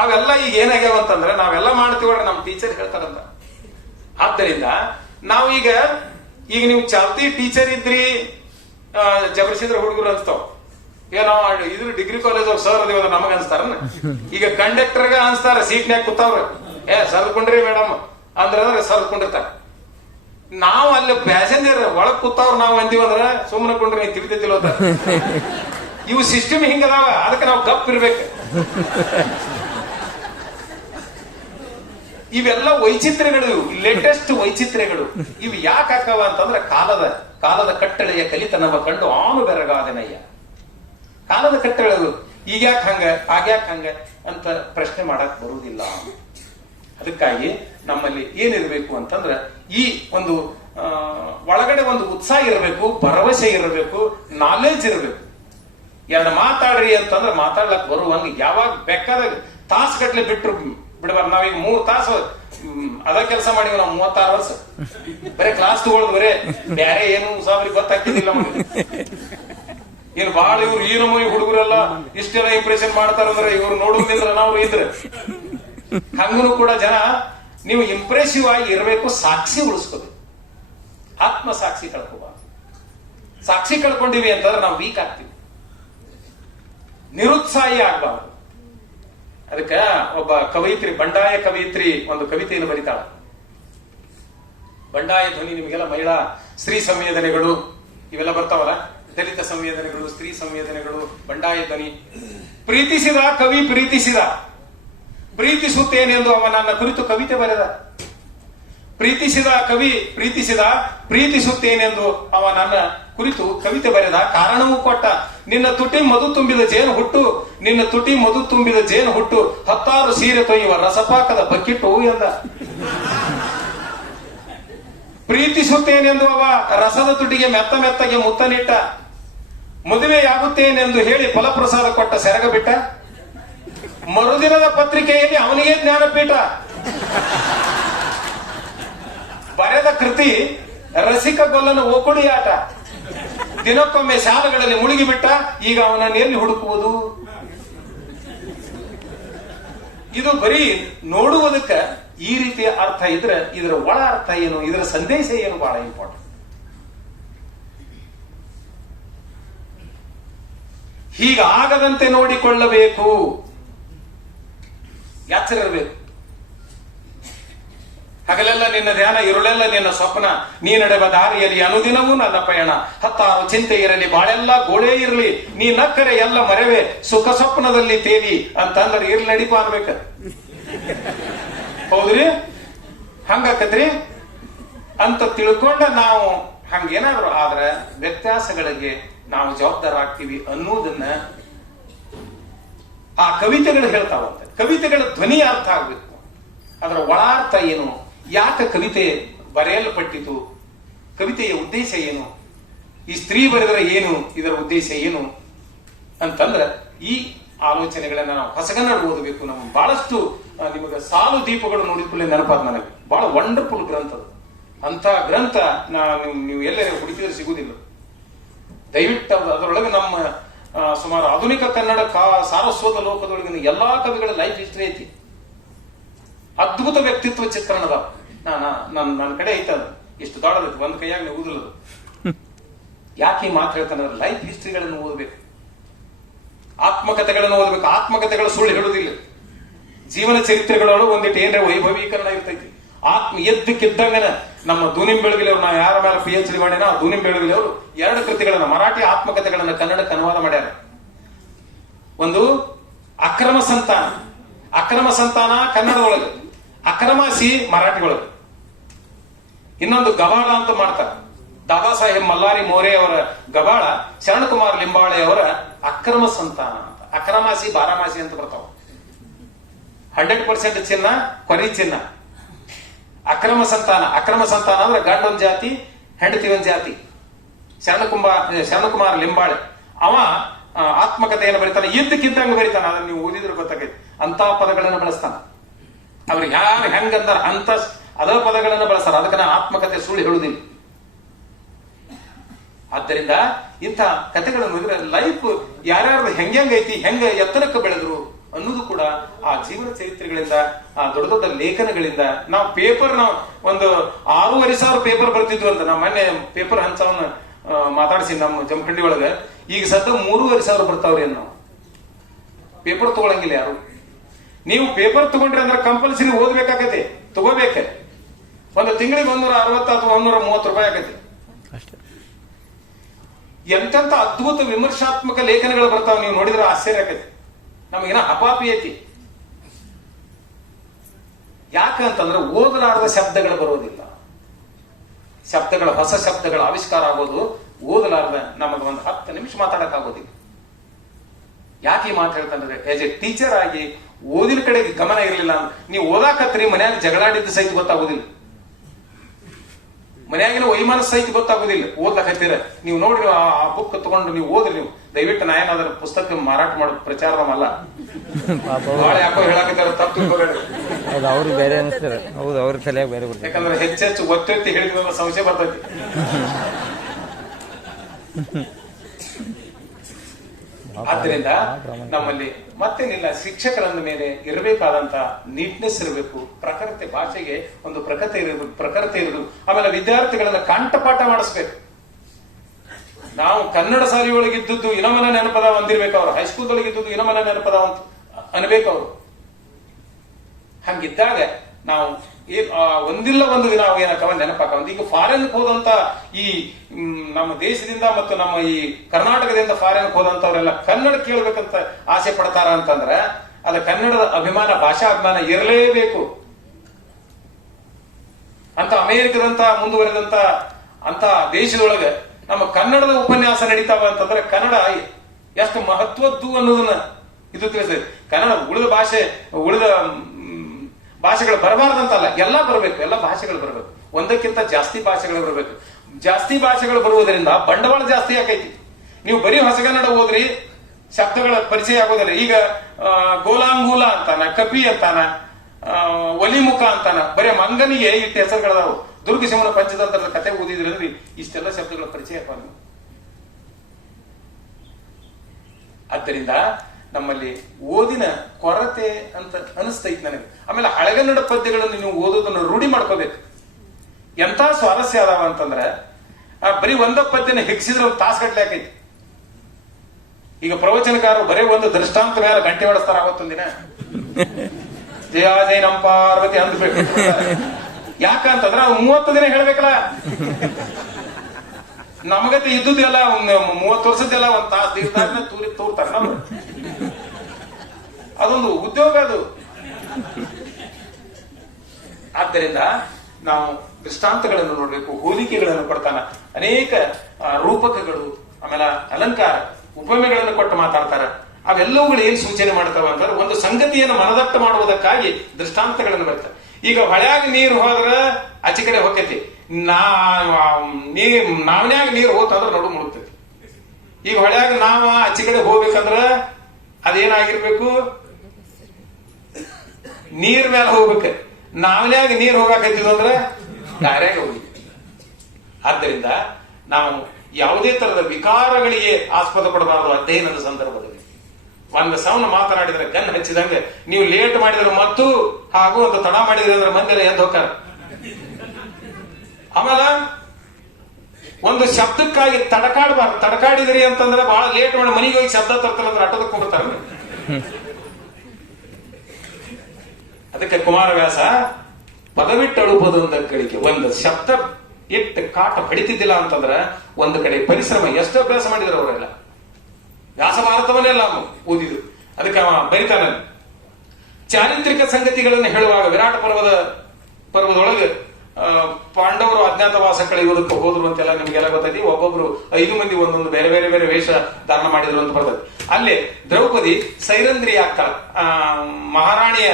ಅವೆಲ್ಲ ಈಗ ಏನಾಗ್ಯಾವ ಅಂತಂದ್ರೆ ನಾವೆಲ್ಲ ಮಾಡ್ತೀವಿ, ನಮ್ ಟೀಚರ್ ಹೇಳ್ತಾರಂತ. ಆದ್ದರಿಂದ ನಾವು ಈಗ ನೀವು ಚಾಲ್ತಿ ಟೀಚರ್ ಇದ್ರಿ ಜಬರ್ಸಿದ್ರ ಹುಡುಗರು ಅನ್ಸ್ತಾವ. ಏನೋ ಇದ್ರ ಡಿಗ್ರಿ ಕಾಲೇಜ್ ಸರ್ ಅದೇವ ನಮಗ ಅನ್ಸ್ತಾರ. ಈಗ ಕಂಡಕ್ಟರ್ಗ ಅನ್ಸ್ತಾರ, ಸೀಟ್ನ್ಯಾಗ ಕೂತಾವ್ರ, ಸರ್ದ್ಕೊಂಡ್ರಿ ಮೇಡಮ್ ಅಂದ್ರೆ ಸರ್ದ್ಕೊಂಡಿರ್ತಾರ. ನಾವು ಅಲ್ಲಿ ಪ್ಯಾಸೆಂಜರ್ ಒಳಗ್ ಕೂತಾವ್ರ ನಾವ್ ಅಂತೀವಂದ್ರ ಸುಮ್ಮನೆ ಕೊಂಡ್ರಿ ತಿಳ್ತಿದ್ದಿಲ್ಲ. ಇವು ಸಿಸ್ಟಮ್ ಹಿಂಗದಾವ, ಅದಕ್ಕೆ ನಾವು ಗಪ್ ಇರ್ಬೇಕು. ಇವೆಲ್ಲ ವೈಚಿತ್ರ್ಯಗಳು, ಲೇಟೆಸ್ಟ್ ವೈಚಿತ್ರ್ಯಗಳು. ಇವು ಯಾಕೆ ಹಾಕವ ಅಂತಂದ್ರೆ ಕಾಲದ ಕಟ್ಟಳೆಯ ಕಲಿತನವ ಕಂಡು ಆನು ಬೆರಗಾದನಯ್ಯ. ಕಾಲದ ಕಟ್ಟಳೆಗಳು ಈಗ್ಯಾಕ್ ಹಂಗ ಆಗ್ಯಾಕ್ ಹಂಗ ಅಂತ ಪ್ರಶ್ನೆ ಮಾಡಕ್ ಬರುವುದಿಲ್ಲ. ಅದಕ್ಕಾಗಿ ನಮ್ಮಲ್ಲಿ ಏನಿರ್ಬೇಕು ಅಂತಂದ್ರೆ ಈ ಒಂದು ಒಳಗಡೆ ಒಂದು ಉತ್ಸಾಹ ಇರಬೇಕು, ಭರವಸೆ ಇರಬೇಕು, ನಾಲೆಜ್ ಇರಬೇಕು. ಎರಡು ಮಾತಾಡ್ರಿ ಅಂತಂದ್ರೆ ಮಾತಾಡ್ಲಕ್ ಬರುವಂಗ ಯಾವಾಗ ಬೇಕಾದಾಗ ತಾಸುಗಟ್ಲೆ ಬಿಡ್ಬಾರ್ದು. ನಾವೀಗ 3 ತಾಸು ಅದ ಕೆಲಸ ಮಾಡಿವಿ. ನಾವು 36 ವರ್ಷ ಬರೇ ಕ್ಲಾಸ್ ತಗೊಳ್ಳೋದು, ಬರೇ ಬೇರೆ ಏನು ಸಾಬ್ರಿಗೆ ಗೊತ್ತಾಗ್ತಿದ್ದಿಲ್ಲ. ಏನು ಬಾಳ ಇವ್ರು ಈ ನಮೂನಿ ಹುಡುಗರೆಲ್ಲ ಇಷ್ಟೆಲ್ಲ ಇಂಪ್ರೆಷನ್ ಮಾಡ್ತಾರಂದ್ರೆ ಇವ್ರು ನೋಡುವುದಿಲ್ಲ, ನಾವು ಇದ್ರೆ ಹಂಗೂ ಕೂಡ ಜನ ನೀವು ಇಂಪ್ರೆಸಿವ್ ಆಗಿ ಇರಬೇಕು. ಸಾಕ್ಷಿ ಉಳಿಸ್ಕೋಬೇಕು, ಆತ್ಮ ಸಾಕ್ಷಿ ಕಳ್ಕೋಬಾರ್ದು. ಸಾಕ್ಷಿ ಕಳ್ಕೊಂಡಿವಿ ಅಂತಂದ್ರೆ ನಾವು ವೀಕ್ ಆಗ್ತೀವಿ, ನಿರುತ್ಸಾಹಿ ಆಗ್ಬಾರ್ದು. ಅದಕ್ಕೆ ಒಬ್ಬ ಕವಯಿತ್ರಿ, ಬಂಡಾಯ ಕವಯಿತ್ರಿ ಒಂದು ಕವಿತೆಯನ್ನು ಬರೀತಾಳ. ಬಂಡಾಯ ಧ್ವನಿ ನಿಮಗೆಲ್ಲ ಮಹಿಳಾ ಸ್ತ್ರೀ ಸಂವೇದನೆಗಳು ಇವೆಲ್ಲ ಬರ್ತಾವಲ್ಲ, ದಲಿತ ಸಂವೇದನೆಗಳು, ಸ್ತ್ರೀ ಸಂವೇದನೆಗಳು, ಬಂಡಾಯ ಧ್ವನಿ. ಪ್ರೀತಿಸಿದ ಕವಿ ಪ್ರೀತಿಸುತ್ತೇನೆಂದು ಅವ ನನ್ನ ಕುರಿತು ಕವಿತೆ ಬರೆದ. ಪ್ರೀತಿಸಿದ ಕವಿ ಪ್ರೀತಿಸುತ್ತೇನೆಂದು ಅವ ನನ್ನ ಕುರಿತು ಕವಿತೆ ಬರೆದ. ಕಾರಣವೂ ಕೊಟ್ಟ, ನಿನ್ನ ತುಟಿ ಮಧು ತುಂಬಿದ ಜೇನು ಹುಟ್ಟು, ನಿನ್ನ ತುಟಿ ಮಧು ತುಂಬಿದ ಜೇನು ಹುಟ್ಟು, 10 ಸೀರೆ ತೊಯ್ಯುವ ರಸಪಾಕದ ಬಕ್ಕಿಟ್ಟು ಎಂದ. ಪ್ರೀತಿಸುತ್ತೇನೆಂದು ಅವ ರಸದ ತುಟಿಗೆ ಮೆತ್ತಗೆ ಮುತ್ತನಿಟ್ಟ. ಮದುವೆಯಾಗುತ್ತೇನೆಂದು ಹೇಳಿ ಫಲಪ್ರಸಾದ ಕೊಟ್ಟ ಸೆರಗ ಬಿಟ್ಟ. ಮರುದಿನದ ಪತ್ರಿಕೆಯಲ್ಲಿ ಅವನಿಗೆ ಜ್ಞಾನಪೀಠ. ಬರೆದ ಕೃತಿ ರಸಿಕ ಗೊಲ್ಲನ ಓಕುಡಿ ಆಟ. ದಿನಕ್ಕೊಮ್ಮೆ ಶಾಲೆಗಳಲ್ಲಿ ಮುಳುಗಿಬಿಟ್ಟ, ಈಗ ಅವನನ್ನು ಎಲ್ಲಿ ಹುಡುಕುವುದು? ಇದು ಬರೀ ನೋಡುವುದಕ್ಕೆ ಈ ರೀತಿಯ ಅರ್ಥ ಇದ್ರೆ ಇದರ ಒಳ ಅರ್ಥ ಏನು, ಇದರ ಸಂದೇಶ ಏನು ಬಹಳ ಇಂಪಾರ್ಟೆಂಟ್. ಹೀಗಾಗದಂತೆ ನೋಡಿಕೊಳ್ಳಬೇಕು, ಎಚ್ಚರ ಇರಬೇಕು. ಹಗಲೆಲ್ಲ ನಿನ್ನ ಧ್ಯಾನ, ಇರುಳೆಲ್ಲ ನಿನ್ನ ಸ್ವಪ್ನ, ನೀ ನಡೆವ ದಾರಿಯಲ್ಲಿ ಅನುದಿನವೂ ನನ್ನ ಪಯಣ. 10 ಚಿಂತೆ ಇರಲಿ, ಬಾಳೆಲ್ಲ ಗೋಡೆ ಇರಲಿ, ನೀ ನಕ್ಕರೆ ಎಲ್ಲ ಮರೆವೆ, ಸುಖ ಸ್ವಪ್ನದಲ್ಲಿ ತೇಲಿ ಅಂತಂದ್ರೆ ಇರ್ಲಿ ನಡಿಪ ಅನ್ಬೇಕ. ಹೌದ್ರಿ? ಹಂಗಾಕತ್ರಿ ಅಂತ ತಿಳ್ಕೊಂಡ ನಾವು ಹಂಗೇನಾದ್ರು ಆದ್ರೆ ವ್ಯತ್ಯಾಸಗಳಿಗೆ ನಾವು ಜವಾಬ್ದಾರ ಆಗ್ತೀವಿ ಅನ್ನೋದನ್ನ ಆ ಕವಿತೆಗಳು ಹೇಳ್ತಾವಂತೆ. ಕವಿತೆಗಳ ಧ್ವನಿ ಅರ್ಥ ಆಗ್ಬೇಕು, ಅದರ ಒಳಾರ್ಥ ಏನು, ಯಾಕೆ ಕವಿತೆ ಬರೆಯಲ್ಪಟ್ಟಿತು, ಕವಿತೆಯ ಉದ್ದೇಶ ಏನು, ಈ ಸ್ತ್ರೀ ಬರೆದರೆ ಏನು, ಇದರ ಉದ್ದೇಶ ಏನು ಅಂತಂದ್ರೆ ಈ ಆಲೋಚನೆಗಳನ್ನ ನಾವು ಹೊಸಗನ್ನಡ ಓದಬೇಕು. ನಾವು ಬಹಳಷ್ಟು ನಿಮಗೆ ಸಾಲು ದೀಪಗಳು ನೋಡಿಕೊಳ್ಳಿ ನೆನಪಾದ ನನಗೆ. ಬಹಳ ವಂಡರ್ಫುಲ್ ಗ್ರಂಥ ಅಂತ ಗ್ರಂಥ ನೀವು ಎಲ್ಲೇ ಹುಡುಕಿದ್ರೆ ಸಿಗುವುದಿಲ್ಲ. ದಯವಿಟ್ಟು ಅದರೊಳಗೆ ನಮ್ಮ ಸುಮಾರು ಆಧುನಿಕ ಕನ್ನಡ ಸಾರಸ್ವತ ಲೋಕದೊಳಗಿನ ಎಲ್ಲಾ ಕವಿಗಳ ಲೈಫ್ ಹಿಸ್ಟ್ರಿ ಐತಿ. ಅದ್ಭುತ ವ್ಯಕ್ತಿತ್ವ ಚಿತ್ರಣದ ನನ್ನ ಕಡೆ ಐತದ, ಇಷ್ಟು ದೊಡ್ಡದೈತಿ, ಒಂದ್ ಕೈಯಾಗಿ ನಗುದಿಲ್ಲದು. ಯಾಕೆ ಈ ಮಾತು ಹೇಳ್ತಾನೆ? ಲೈಫ್ ಹಿಸ್ಟ್ರಿಗಳನ್ನು ಓದಬೇಕು, ಆತ್ಮಕಥೆಗಳನ್ನು ಓದಬೇಕು. ಆತ್ಮಕಥೆಗಳು ಸುಳ್ಳು ಹೇಳುವುದಿಲ್ಲ. ಜೀವನ ಚರಿತ್ರೆಗಳೊಳಗೆ ಒಂದಿಟ್ಟು ಏನ್ರೆ ವೈಭವೀಕರಣ ಇರ್ತೈತಿ. ಎದ್ದಕ್ಕಿದ್ದಂಗನ ನಮ್ಮ ದೂನಿಂ ಬೆಳಗಿಲಿಯವರು, ನಾವು ಯಾರ ಮೇಲೆ PhD ಮಾಡಿನ ಆ ದೂನಿಂ ಬೆಳಗಿಲಿಯವರು 2 ಕೃತಿಗಳನ್ನ, ಮರಾಠಿ ಆತ್ಮಕಥೆಗಳನ್ನ ಕನ್ನಡಕ್ಕೆ ಅನುವಾದ ಮಾಡ್ಯಾರ. ಒಂದು ಅಕ್ರಮ ಸಂತಾನ ಕನ್ನಡದೊಳಗೆ, ಅಕ್ರಮಾಸಿ ಮರಾಠಿ ಒಳಗೆ. ಇನ್ನೊಂದು ಗವಾಳ ಅಂತ ಮಾಡ್ತಾರೆ. ದಾದಾ ಸಾಹೇಬ್ ಮಲ್ಲಾರಿ ಮೋರೆ ಅವರ ಗವಾಳ, ಶರಣಕುಮಾರ್ ಲಿಂಬಾಳೆ ಅವರ ಅಕ್ರಮ ಸಂತಾನ ಅಂತ. ಅಕ್ರಮಾಸಿ ಬಾರಾಮಾಸಿ ಅಂತ ಬರ್ತಾವ. 100% ಚಿನ್ನ, ಕೊರಿ ಚಿನ್ನ. ಅಕ್ರಮ ಸಂತಾನ ಅಂದ್ರೆ ಗಂಡ ಒಂದ್ ಜಾತಿ, ಹೆಂಡತಿ ಒಂದ್ ಜಾತಿ. ಶರಣಕುಮಾರ್ ಲಿಂಬಾಳೆ ಅವ ಆತ್ಮಕಥೆಯನ್ನು ಬರೀತಾನೆ, ಇದ್ದಕ್ಕಿದ್ದಂಗೆ ಬರೀತಾನೆ. ಅದನ್ನ ನೀವು ಓದಿದ್ರೆ ಗೊತ್ತಾಗೈತಿ. ಅಂತ ಪದಗಳನ್ನು ಬಳಸ್ತಾನ. ಅವ್ರಿಗೆ ಯಾರು ಹೆಂಗಂದಾರ ಅಂತ ಅದ ಪದಗಳನ್ನು ಬಳಸ್ತಾರ. ಅದಕ್ಕೆ ಆತ್ಮಕಥೆ ಸುಳ್ಳು ಹೇಳುವುದಿಲ್ಲ. ಆದ್ದರಿಂದ ಇಂಥ ಕಥೆಗಳನ್ನು ಓದಿದ್ರೆ ಲೈಫ್ ಯಾರ್ಯಾರು ಹೆಂಗೈತಿ, ಹೆಂಗ ಎತ್ತರಕ್ಕೆ ಬೆಳೆದ್ರು ಅನ್ನೋದು ಕೂಡ ಆ ಜೀವನ ಚರಿತ್ರೆಗಳಿಂದ, ಆ ದೊಡ್ಡ ದೊಡ್ಡ ಲೇಖನಗಳಿಂದ. ನಾವು ಒಂದು 6,500 ಪೇಪರ್ ಬರ್ತಿದ್ವು ಅಂತ. ನಾವು ಮೊನ್ನೆ ಪೇಪರ್ ಹಂಚವನ್ನ ಮಾತಾಡಿಸಿ ನಮ್ಮ ಜಮಖಂಡಿ ಒಳಗ. ಈಗ ಸದ್ದ 3,500 ಬರ್ತಾವ್ರಿ. ನಾವು ಪೇಪರ್ ತಗೊಳಂಗಿಲ್ಲ ಯಾರು. ನೀವು ಪೇಪರ್ ತಗೊಂಡ್ರಿ ಅಂದ್ರೆ ಕಂಪಲ್ಸರಿ ಓದ್ಬೇಕಾಗತ್ತೆ, ತಗೋಬೇಕ. ಒಂದು ತಿಂಗಳಿಗೆ 160 ಅಥವಾ 130 ರೂಪಾಯಿ ಆಗತ್ತೆ. ಎಂತೆಂತ ಅದ್ಭುತ ವಿಮರ್ಶಾತ್ಮಕ ಲೇಖನಗಳು ಬರ್ತಾವ, ನೀವು ನೋಡಿದ್ರೆ ಆಶ್ಚರ್ಯ ಆಗತ್ತೆ. ನಮಗಿನ ಹಪಾಪಿ ಐತಿ. ಯಾಕಂತಂದ್ರೆ ಓದಲಾರದ ಶಬ್ದಗಳು ಬರೋದಿಲ್ಲ. ಹೊಸ ಶಬ್ದಗಳ ಆವಿಷ್ಕಾರ ಆಗೋದು ಓದಲಾರ್ದ ನಮಗೆ ಒಂದು 10 ನಿಮಿಷ ಮಾತಾಡಕ್ ಆಗೋದಿಲ್ಲ. ಯಾಕೆ ಈ ಮಾತು ಹೇಳ್ತಂದ್ರೆ, ಆಸ್ ಎ ಟೀಚರ್ ಆಗಿ ಓದಿನ ಕಡೆಗೆ ಗಮನ ಇರಲಿಲ್ಲ. ನೀವು ಓದಾಕತ್ರಿ, ಮನ್ಯಾಗ ಜಗಳಾಡಿದ್ದು ಸಹಿತ ಗೊತ್ತಾಗೋದಿಲ್ಲ, ಮನ್ಯಾಗಿನ ವೈಮಾನ ಸಹಿತ ಗೊತ್ತಾಗೋದಿಲ್ಲ. ಓದ್ಲಕತ್ತೀರ ನೀವು ನೋಡ್ರಿ, ಆ ಬುಕ್ ತಗೊಂಡು ನೀವು ಓದ್ರಿ. ನೀವು ದಯವಿಟ್ಟು ನಾ ಏನಾದ್ರ ಪುಸ್ತಕ ಮಾರಾಟ ಮಾಡೋ ಪ್ರಚಾರಮಲ್ಲ, ಬಹಳ ಯಾಕೋ ಹೇಳಕತ್ತಾರ, ತಪ್ಪು ತಿಳ್ಕೊಬೇಡ್ರಿ. ಅವ್ರಿಗೆ ಬೇರೆ ಅನಿಸ್ತಾರೆ. ಹೌದು, ಅವ್ರ ತಲೆಯಾಗ ಬೇರೆ ಬರ್ತದೆ. ಯಾಕಂದ್ರೆ ಹೆಚ್ಚೆಚ್ಚು ಒತ್ತೆತ್ತಿ ಹೇಳಿದ್ರೆ ಸಂಶಯ ಬರ್ತೈತಿ. ಆದ್ರಿಂದ ನಮ್ಮಲ್ಲಿ ಮತ್ತೇನಿಲ್ಲ, ಶಿಕ್ಷಕರಂದ ಮೇಲೆ ಇರಬೇಕಾದಂತ ನೀಟ್ನೆಸ್ ಇರಬೇಕು. ಪ್ರಕೃತಿ ಭಾಷೆಗೆ ಒಂದು ಪ್ರಕೃತಿ ಇರೋದು. ಆಮೇಲೆ ವಿದ್ಯಾರ್ಥಿಗಳನ್ನ ಕಂಠಪಾಠ ಮಾಡಿಸ್ಬೇಕು. ನಾವು ಕನ್ನಡ ಶಾಲೆಯೊಳಗಿದ್ದದ್ದು ಇನಮನ ನೆನಪದ ಅಂದಿರ್ಬೇಕು. ಅವ್ರು ಹೈಸ್ಕೂಲ್ದೊಳಗೆ ಇದ್ದದ್ದು ಇನಮನ ನೆನಪದ ಅಂತ ಅನ್ಬೇಕು ಅವ್ರು. ಹಂಗಿದ್ದಾಗ ನಾವು ಒಂದಿಲ್ಲ ಒಂದು ದಿನ ಅವು ಏನಕ್ಕವ ನೆನಪಾಕವಂತ. ಈಗ ಫಾರಿನ್ ಹೋದಂತ ಈ ನಮ್ಮ ದೇಶದಿಂದ ಮತ್ತು ನಮ್ಮ ಈ ಕರ್ನಾಟಕದಿಂದ ಫಾರಿನ್ ಹೋದಂತವ್ರೆಲ್ಲ ಕನ್ನಡ ಕೇಳ್ಬೇಕಂತ ಆಸೆ ಪಡ್ತಾರ ಅಂತಂದ್ರೆ ಅದು ಕನ್ನಡದ ಅಭಿಮಾನ, ಭಾಷಾ ಅಭಿಮಾನ ಇರಲೇಬೇಕು. ಅಂತ ಅಮೆರಿಕದಂತ ಮುಂದುವರೆದಂತ ಅಂತ ದೇಶದೊಳಗೆ ನಮ್ಮ ಕನ್ನಡದ ಉಪನ್ಯಾಸ ನಡೀತಾವ ಅಂತಂದ್ರೆ ಕನ್ನಡ ಎಷ್ಟು ಮಹತ್ವದ್ದು ಅನ್ನೋದನ್ನ ಇದು ತಿಳಿಸ್ತದೆ. ಕನ್ನಡ ಉಳಿದ ಭಾಷೆಗಳು ಬರಬಾರ್ದಂತಲ್ಲ, ಎಲ್ಲ ಬರಬೇಕು, ಎಲ್ಲ ಭಾಷೆಗಳು ಬರಬೇಕು. ಒಂದಕ್ಕಿಂತ ಜಾಸ್ತಿ ಭಾಷೆಗಳು ಬರಬೇಕು. ಜಾಸ್ತಿ ಭಾಷೆಗಳು ಬರುವುದರಿಂದ ಬಂಡವಾಳ ಜಾಸ್ತಿ ಆಕೈತಿ. ನೀವು ಬರೀ ಹೊಸಗನ್ನಡ ಓದ್ರಿ, ಶಬ್ದಗಳ ಪರಿಚಯ ಆಗೋದಿಲ್ಲ. ಈಗ ಗೋಲಾಂಗೂಲ ಅಂತಾನ, ಕಪಿ ಅಂತಾನ, ಒಲಿಮುಖ ಅಂತಾನ, ಬರೀ ಮಂಗನಿಗೆ ಇಟ್ಟು ಹೆಸರುಗಳದಾವು. ದುರ್ಗ ಶಿವನ ಪಂಚತಂತ್ರದ ಕತೆ ಓದಿದ್ರಿ ಇಷ್ಟೆಲ್ಲ ಶಬ್ದಗಳ ಪರಿಚಯ ಆಗ. ಆದ್ದರಿಂದ ನಮ್ಮಲ್ಲಿ ಓದಿನ ಕೊರತೆ ಅಂತ ಅನಿಸ್ತೈತಿ ನನಗೆ. ಆಮೇಲೆ ಹಳೆಗನ್ನಡ ಪದ್ಯಗಳನ್ನು ನೀವು ಓದೋದನ್ನು ರೂಢಿ ಮಾಡ್ಕೋಬೇಕು. ಎಂತ ಸ್ವಾರಸ್ಯ ಅದಾವ ಅಂತಂದ್ರೆ, ಬರೀ ಒಂದ ಪದ್ಯನ ಹೆಗ್ಸಿದ್ರೆ ಒಂದು ತಾಸುಗಟ್ಲೆ ಆಕೈತಿ. ಈಗ ಪ್ರವಚನಕಾರರು ಬರೀ ಒಂದು ದೃಷ್ಟಾಂತ ಮೇಲೆ ಗಂಟೆ ಹೊಡೆಸ್ತಾರ. ಆವತ್ತೊಂದಿನ ಜಯ ಜಯ ನಮ್ಮ ಪಾರ್ವತಿ ಅಂದ್ಬೇಕು. ಯಾಕಂತಂದ್ರೆ 30 ದಿನ ಹೇಳ್ಬೇಕಲ್ಲ. ನಮಗತ್ತೆ ಇದ್ದುದೆಲ್ಲ 30 ವರ್ಷದ್ದೆಲ್ಲ ಒಂದ್ ತಾಸು ತೀರ್ತಾರ ತೂರ್ತಾರ. ನಮ್ಗೆ ಅದೊಂದು ಉದ್ಯೋಗ ಅದು. ಆದ್ದರಿಂದ ನಾವು ದೃಷ್ಟಾಂತಗಳನ್ನು ನೋಡ್ಬೇಕು, ಹೋಲಿಕೆಗಳನ್ನು ಕೊಡ್ತಾನ. ಅನೇಕ ರೂಪಕಗಳು, ಆಮೇಲೆ ಅಲಂಕಾರ, ಉಪಮೆಗಳನ್ನು ಕೊಟ್ಟು ಮಾತಾಡ್ತಾರ. ಅವೆಲ್ಲವುಗಳು ಏನ್ ಸೂಚನೆ ಮಾಡ್ತಾವ ಅಂತಂದ್ರೆ ಒಂದು ಸಂಗತಿಯನ್ನು ಮನದಟ್ಟ ಮಾಡುವುದಕ್ಕಾಗಿ ದೃಷ್ಟಾಂತಗಳನ್ನು ಬರ್ತಾರೆ. ಈಗ ಹೊಳ್ಯಾಗ ನೀರು ಹೋದ್ರ ಆಚೆ ಕಡೆ ಹೋಗ್ತೈತಿ, ನಾವನ್ಯಾಗ ನೀರು ಹೋತಂದ್ರೆ ನಡು ಮುಳುಗ್ತೈತಿ. ಈಗ ಹೊಳ್ಯಾಗ ನಾವ ಆಚೆ ಕಡೆ ಹೋಗ್ಬೇಕಂದ್ರ ಅದೇನಾಗಿರ್ಬೇಕು, ನೀರ್ ಮೇಲೆ ಹೋಗ್ಬೇಕು. ನಾವನ್ಯಾಗ ನೀರ್ ಹೋಗಾಕತ್ತಿದ್ವು ಅಂದ್ರೆ ದಾರ್ಯಾಗ ಹೋಗಿ. ಆದ್ದರಿಂದ ನಾವು ಯಾವುದೇ ತರದ ವಿಕಾರಗಳಿಗೆ ಆಸ್ಪದ ಕೊಡಬಾರದು ಅಧ್ಯಯನದ ಸಂದರ್ಭದಲ್ಲಿ. ಒಂದು ಸೌನ ಮಾತನಾಡಿದ್ರೆ ಗನ್ ಹಚ್ಚಿದಂಗೆ, ನೀವು ಲೇಟ್ ಮಾಡಿದ್ರೆ ಮತ್ತು ಹಾಗೂ ಒಂದು ತಡ ಮಾಡಿದ್ರೆ ಅಂದ್ರೆ ಮಂದಿರ ಎದ್ದು ಹೋಗ್ತಾರ. ಆಮೇಲೆ ಒಂದು ಶಬ್ದಕ್ಕಾಗಿ ತಡಕಾಡಬಾರ್ದು. ತಡಕಾಡಿದ್ರಿ ಅಂತಂದ್ರೆ ಬಹಳ ಲೇಟ್ ಮಾಡಿ ಮನೆಗೆ ಹೋಗಿ ಶಬ್ದ ತರ್ತಾರಂದ್ರೆ ಆಟೋದಕ್ಕೆ ಹೋಗ್ತಾರ. ಅದಕ್ಕೆ ಕುಮಾರವ್ಯಾಸ ಪದವಿಟ್ಟಳುವುದೊಂದ ಗಳಿಗೆ ಒಂದು ಶಬ್ದ ಇಟ್ಟು ಕಾಟ ಹೊಡಿತಿದ್ದಿಲ್ಲ ಅಂತಂದ್ರೆ ಒಂದು ಕಡೆ ಪರಿಶ್ರಮ ಎಷ್ಟು ಅಭ್ಯಾಸ ಮಾಡಿದ್ರು ಅವರೆಲ್ಲ. ವ್ಯಾಸ ಭಾರತವನ್ನೆಲ್ಲ ಓದಿದ್ರು. ಅದಕ್ಕೆ ಅವ ಬರಿತಾನ, ಚಾರಿತ್ರಿಕ ಸಂಗತಿಗಳನ್ನು ಹೇಳುವಾಗ ವಿರಾಟ ಪರ್ವದೊಳಗೆ ಪಾಂಡವರು ಅಜ್ಞಾತವಾಸ ಕಳೆಯುವುದಕ್ಕೆ ಹೋದ್ರು ಅಂತೆಲ್ಲ ನಿಮ್ಗೆಲ್ಲ ಗೊತ್ತೈತಿ. ಒಬ್ಬೊಬ್ರು 5 ಮಂದಿ ಒಂದೊಂದು ಬೇರೆ ಬೇರೆ ಬೇರೆ ವೇಷ ಧಾರಣ ಮಾಡಿದ್ರು ಅಂತ ಬರ್ತದೆ. ಅಲ್ಲಿ ದ್ರೌಪದಿ ಸೈರಂಧ್ರಿ ಆಗ್ತಾಳ. ಮಹಾರಾಣಿಯ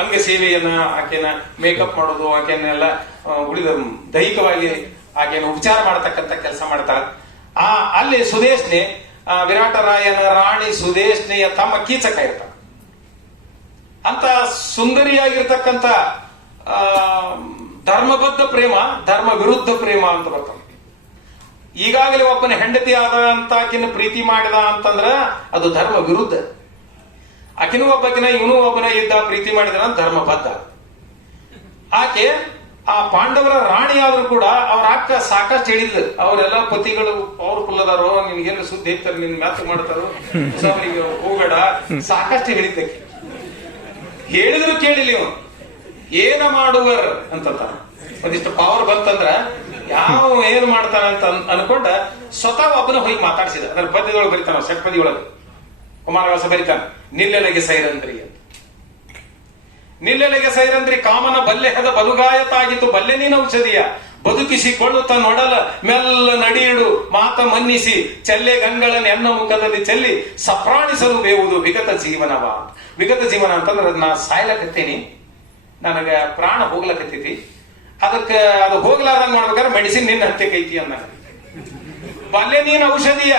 ಅಂಗ ಸೇವೆಯನ್ನ, ಆಕೆನ ಮೇಕಪ್ ಮಾಡೋದು, ಆಕೆಯನ್ನೆಲ್ಲ ಉಳಿದ ದೈಹಿಕವಾಗಿ ಆಕೆಯನ್ನು ಉಪಚಾರ ಮಾಡತಕ್ಕಂತ ಕೆಲಸ ಮಾಡ್ತಾಳ. ಅಲ್ಲಿ ಸುದೇಶ್ನೆ, ವಿರಾಟರಾಯನ ರಾಣಿ ಸುದೇಶ್ನೆಯ ತಮ್ಮ ಕೀಚಕ ಇರ್ತಾಳ. ಅಂತ ಸುಂದರಿಯಾಗಿರ್ತಕ್ಕಂಥ ಧರ್ಮಬದ್ಧ ಪ್ರೇಮ, ಧರ್ಮ ವಿರುದ್ಧ ಪ್ರೇಮ ಅಂತ ಬರ್ತಾವ. ಈಗಾಗಲೇ ಒಬ್ಬನ ಹೆಂಡತಿ ಆದ ಅಂತ ಆಕಿನ ಪ್ರೀತಿ ಮಾಡಿದ ಅಂತಂದ್ರ ಅದು ಧರ್ಮ ವಿರುದ್ಧ. ಆಕಿನೂ ಒಬ್ಬಕಿನ ಇವನು ಒಬ್ಬನ ಇದ್ದ ಪ್ರೀತಿ ಮಾಡಿದ ಧರ್ಮಬದ್ಧ. ಆಕೆ ಆ ಪಾಂಡವರ ರಾಣಿ ಆದ್ರೂ ಕೂಡ ಅವ್ರ ಅಕ್ಕ ಸಾಕಷ್ಟು ಹೇಳಿದ್ರು. ಅವರೆಲ್ಲ ಪತಿಗಳು ಪವರ್ಫುಲ್ ಅದಾರೋ, ನಿನ್ಗೇನು ಸುದ್ದಿ ಇರ್ತಾರೆ, ನಿನ್ ಮ್ಯಾಥ್ ಮಾಡ್ತಾರೋ, ಹೋಗಬೇಡ, ಸಾಕಷ್ಟು ಹೇಳಿದ್ದಕ್ಕೆ. ಹೇಳಿದ್ರು ಕೇಳಿಲ್ಲ ಇವ. ಏನ ಮಾಡುವರ್ ಅಂತಂತಾರ. ಒಂದಿಷ್ಟು ಪವರ್ ಬಂತಂದ್ರ ಯಾವ ಏನ್ ಮಾಡ್ತಾನ ಅಂತ ಅನ್ಕೊಂಡ ಸ್ವತಃ ಒಬ್ಬನ ಹೋಗಿ ಮಾತಾಡ್ಸಿದ. ಅದ್ರ ಪದ್ಯದೊಳಗೆ ಬರೀತಾನ, ಷಟ್ಪದಿಯೊಳಗೆ ಕುಮಾರವ್ಯಾಸ ಬರಿತಾನೆ ನಿಲ್ಲೆಲೆಗೆ ಸೈರಂದ್ರಿ ಅಂತ. ನಿಲ್ಲೆಲೆಗೆ ಸೈರಂದ್ರಿ ಕಾಮನ ಬಲ್ಲೆಹದ ಬಲುಗಾಯತಾಗಿತ್ತು ಬಲ್ಲೆ ನೀನ ಔಷಧಿಯ ಬದುಕಿಸಿಕೊಳ್ಳುತ್ತ ನೊಡಲ ಮೆಲ್ಲ ನಡಿಯಿಡು ಮಾತ ಮನ್ನಿಸಿ ಚೆಲ್ಲೆ ಗಂಗಳನ್ನು ಎನ್ನ ಮುಖದಲ್ಲಿ ಚೆಲ್ಲಿ ಸಪ್ರಾಣಿಸಲು ಬೇವುದು ವಿಗತ ಜೀವನವ. ವಿಗತ ಜೀವನ ಅಂತಂದ್ರೆ ನಾ ಸಾಯ್ಲಕತ್ತೀನಿ, ನನಗ ಪ್ರಾಣ ಹೋಗ್ಲಕತ್ತೈತಿ, ಅದಕ್ಕೆ ಅದು ಹೋಗ್ಲಾರ್ದಂಗ್ ಮಾಡ್ಬೇಕಾದ್ರೆ ಮೆಡಿಸಿನ್ ನಿನ್ನ ಹತ್ಯೆ ಕೈತಿ ಅನ್ನ. ಬಲ್ಲೆ ನೀನ್ ಔಷಧಿಯ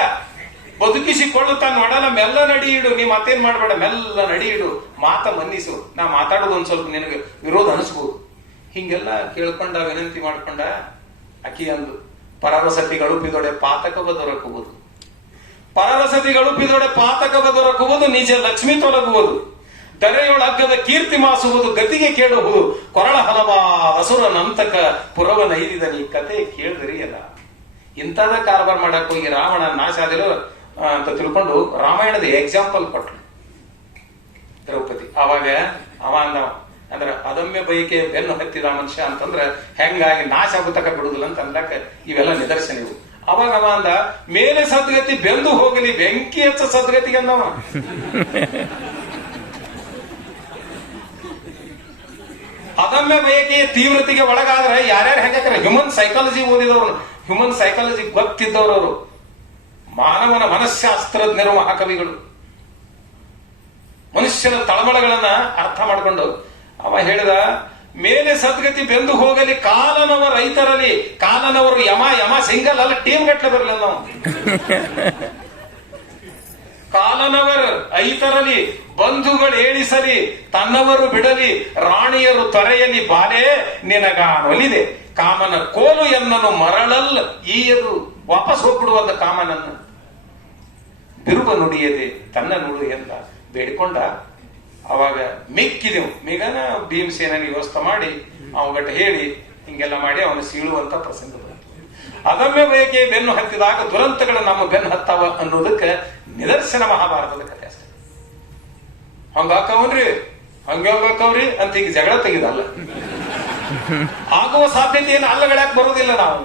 ಬದುಕಿಸಿಕೊಳ್ಳುತ್ತ ನೊಡಲ ಮೆಲ್ಲ ನಡಿಯಿಡು, ನೀ ಮತ್ತೇನ್ ಮಾಡ್ಬೇಡ, ಮೆಲ್ಲ ನಡಿಯಿಡು ಮಾತ ಮನ್ನಿಸು. ನಾ ಮಾತಾಡೋದು ಒಂದ್ ಸ್ವಲ್ಪ ನಿನಗೆ ವಿರೋಧ ಅನಿಸ್ಬೋದು. ಹಿಂಗೆಲ್ಲ ಕೇಳ್ಕೊಂಡ ವಿನಂತಿ ಮಾಡ್ಕೊಂಡ ಅಕ್ಕಿ ಅಂದು ಪರರಸತಿಗಳು ಪಿದೊಡೆ ಪಾತಕ ದೊರಕುವುದು, ಪರರಸತಿಗಳು ಪಿದೊಡೆ ಪಾತಕ ದೊರಕುವುದು, ನಿಜ ಲಕ್ಷ್ಮಿ ತೊಲಗುವುದು, ದರೆಯೊಳಗ್ಗದ ಕೀರ್ತಿ ಮಾಸುವುದು, ಗತಿಗೆ ಕೇಳುವುದು, ಕೊರಳ ಹಲವಾದ ಅಸುರನಂತಕ ಪುರವ ನೈದಿದ ನೀ ಕತೆ ಕೇಳಿದ್ರಿ ಅಲ್ಲ. ಇಂಥದ ಕಾರ್ಬಾರ್ ಮಾಡಕ್ ಹೋಗಿ ರಾವಣ ನಾಶ ಆದಿರೋ ಅಂತ ತಿಳ್ಕೊಂಡು ರಾಮಾಯಣದ ಎಕ್ಸಾಂಪಲ್ ಕೊಟ್ರು ದ್ರೌಪದಿ. ಅವಾಗ ಅವ ಅಂದವ ಅಂದ್ರ ಅದಮ್ಯ ಬಯಕೆ ಬೆನ್ನು ಹತ್ತಿದ ಮನುಷ್ಯ ಅಂತಂದ್ರ ಹೆಂಗಾಗಿ ನಾಶ ಆಗುತ್ತಕ ಬಿಡುದಿಲ್ಲ ಅಂತ ಅಂದಾಕ ಇವೆಲ್ಲ ನಿದರ್ಶನ ಇವು. ಅವಾಗ ಅವ ಅಂದ ಮೇಲೆ ಸದ್ಗತಿ ಬೆಂದು ಹೋಗಲಿ ಬೆಂಕಿ ಹಚ್ಚ ಸದ್ಗತಿಗೆ ಅಂದವ. ಅದಮ್ಯ ಬಯಕೆಯ ತೀವ್ರತೆಗೆ ಒಳಗಾದ್ರೆ ಯಾರ್ಯಾರು ಹೆಂಗಾಕ್ರೆ ಹ್ಯೂಮನ್ ಸೈಕಾಲಜಿ ಓದಿದವರು, ಹ್ಯೂಮನ್ ಸೈಕಾಲಜಿ ಗೊತ್ತಿದ್ದವರು, ಮಾನವನ ಮನಃಶಾಸ್ತ್ರಜ್ಞರು, ಮಹಾಕವಿಗಳು, ಮನುಷ್ಯನ ತಳಮಳಗಳನ್ನ ಅರ್ಥ ಮಾಡಿಕೊಂಡು ಅವ ಹೇಳಿದ ಮೇಲೆ ಸದ್ಗತಿ ಬೆಂದು ಹೋಗಲಿ ಕಾಲನವ ರೈತರಲ್ಲಿ. ಕಾಲನವರು ಯಮ ಯಮ ಸಿಂಗಲ್ ಅಲ್ಲ ಟೀಮ್ ಗಟ್ಲೆ ಬರಲಿಲ್ಲ ನಾವು. ಕಾಲನವರ್ ಐತರಲಿ ಬಂಧುಗಳು ಏಳಿಸಲಿ ತನ್ನವರು ಬಿಡಲಿ ರಾಣಿಯರು ತೊರೆಯಲಿ ಬಾಲೆ ನಿನಗಾನೊಲಿದೆ ಕಾಮನ ಕೋಲು ಎನ್ನನು ಮರಳಲ್ ಈಯದು. ವಾಪಸ್ ಹೋಗ್ಬಿಡುವಂತ ಕಾಮನನ್ನು ಬಿರುಬ ನುಡಿಯದೆ ತನ್ನ ನುಡು ಎಂದ ಬೇಡಿಕೊಂಡ. ಅವಾಗ ಮಿಕ್ಕಿದೆವು ಮಿಗನ ಭೀಮಸೇನನಿಗೆ ವ್ಯವಸ್ಥೆ ಮಾಡಿ ಅವಗಟ್ಟ ಹೇಳಿ ಹಿಂಗೆಲ್ಲ ಮಾಡಿ ಅವನು ಸೀಳುವಂತ ಪ್ರಸಂಗ ಬಂತು. ಅದಮ್ಯ ಬಯಕೆ ಬೆನ್ನು ಹತ್ತಿದಾಗ ದುರಂತಗಳು ನಮ್ಮ ಬೆನ್ನು ಹತ್ತಾವ ಅನ್ನೋದಕ್ಕೆ ನಿದರ್ಶನ ಮಹಾಭಾರತದ ಕಥೆ ಅಷ್ಟೇ. ಹಂಗಾಕವನ್ರಿ ಹಂಗಾಕವ್ರಿ ಅಂತ ಈಗ ಜಗಳ ತೆಗೆದಲ್ಲ, ಆಗುವ ಸಾಧ್ಯತೆಯನ್ನು ಅಲ್ಲಗಳಾಕ್ ಬರುವುದಿಲ್ಲ ನಾವು.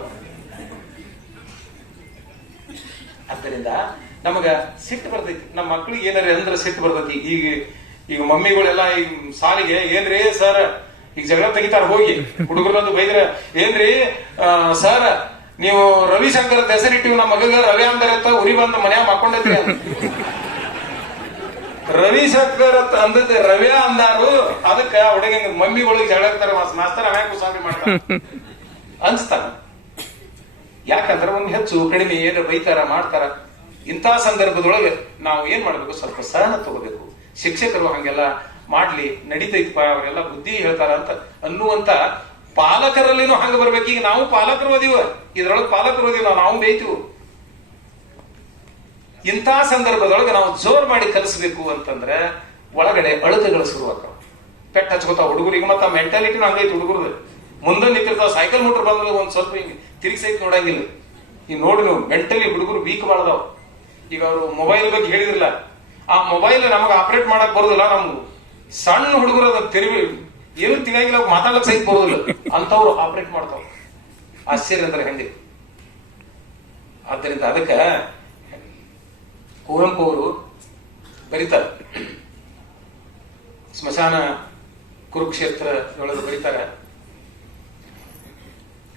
ಆದ್ದರಿಂದ ನಮಗ ಸಿಟ್ಟು ಬರ್ತೈತಿ, ನಮ್ಮ ಮಕ್ಳಿಗೆ ಏನಾರ ಅಂದ್ರೆ ಸಿಟ್ಟು ಬರ್ತೈತಿ. ಈಗ ಮಮ್ಮಿಗಳೆಲ್ಲ ಈಗ ಸಾಲಿಗೆ ಏನ್ರಿ ಸರ್ ಈಗ ಜಗಳ ತೆಗಿತಾರ ಹೋಗಿ ಹುಡುಗರೊಂದು ಬೈದ್ರ ಏನ್ರಿ ಸರ್ ನೀವು ರವಿಶಂಕರ್ ಹೆಸರಿಟ್ಟಿವಿ ನಮ್ಮ ಮಗಗ ರವಿ ಅಂದರ ಉರಿ ಬಂದು ಮನ್ಯಾಗ ಮಾಡ್ಕೊಂಡೈತ್ರಿ. ರವಿಶಂಕರ್ ಅಂದದ ರವ್ಯಾ ಅಂದಾರು ಅದಕ್ಕ ಹುಡುಗ ಮಮ್ಮಿಗಳಿಗೆ ಜಗಳ ಮಾಸ್ತರ ಅವ್ಯಾಕ ಸಾರಿ ಮಾಡ್ತಾರ ಅನ್ಸ್ತಾರ. ಯಾಕಂದ್ರೆ ಒಂದು ಹೆಚ್ಚು ಕಡಿಮೆ ಏನಾರ ಬೈತಾರ ಮಾಡ್ತಾರ. ಇಂಥ ಸಂದರ್ಭದೊಳಗೆ ನಾವು ಏನ್ ಮಾಡ್ಬೇಕು, ಸ್ವಲ್ಪ ಸಹನ ತಗೋಬೇಕು. ಶಿಕ್ಷಕರು ಹಂಗೆಲ್ಲ ಮಾಡ್ಲಿ ನಡೀತೈತಪ್ಪ ಅವರೆಲ್ಲ ಬುದ್ಧಿ ಹೇಳ್ತಾರ ಅಂತ ಅನ್ನುವಂತ ಪಾಲಕರಲ್ಲಿನೂ ಹಂಗ ಬರ್ಬೇಕು. ಈಗ ನಾವು ಪಾಲಕರು ಓದಿವ, ಇದ್ರೊಳಗೆ ಪಾಲಕರು ಓದಿವ, ನಾವು ಬೇಯ್ತೀವಿ. ಇಂಥ ಸಂದರ್ಭದೊಳಗೆ ನಾವು ಜೋರ್ ಮಾಡಿ ಕಲಿಸ್ಬೇಕು ಅಂತಂದ್ರೆ ಒಳಗಡೆ ಅಳುಕಗಳು ಶುರುವಾಗ್ತಾವ, ಪೆಟ್ಟ ಹಚ್ಕೋತಾವ ಹುಡುಗರಿಗೆ. ಮತ್ತ ಮೆಂಟಾಲಿಟಿನೂ ಹಂಗೈತಿ ಹುಡುಗರದು. ಮುಂದೆ ನಿಂತಿರ್ತಾವ, ಸೈಕಲ್ ಮೋಟರ್ ಬಂದ್ರೆ ಒಂದ್ ಸ್ವಲ್ಪ ಹಿಂಗ್ ತಿರುಗಿಸೈತಿ ನೋಡಂಗಿಲ್ಲ. ಈಗ ನೋಡಿ ನೀವು ಮೆಂಟಲಿ ಹುಡುಗರು ವೀಕ್ ಬಾಳದಾವ್. ಈಗ ಅವರು ಮೊಬೈಲ್ ಬಗ್ಗೆ ಹೇಳಿದ್ರಲ್ಲ, ಆ ಮೊಬೈಲ್ ನಮಗ ಆಪರೇಟ್ ಮಾಡಕ್ ಬರುದಿಲ್ಲ. ನಮ್ಗೆ ಸಣ್ಣ ಹುಡುಗರು ಅದ ತಿರುಗಿ ಏನು ತಿಂಗಾಗಿಲ್ಲ, ಮಾತಾಡಕ್ ಸಹಿತ ಬರುದಿಲ್ಲ ಅಂತವ್ರು ಆಪರೇಟ್ ಮಾಡ್ತಾವ. ಆಶ್ಚರ್ಯ ಅಂದ್ರೆ ಹೆಂಗೆ. ಆದ್ದರಿಂದ ಅದಕ್ಕ ಕುವೆಂಪು ಅವರು ಬರೀತಾರ, ಸ್ಮಶಾನ ಕುರುಕ್ಷೇತ್ರ ಒಳಗೆ ಬರೀತಾರ,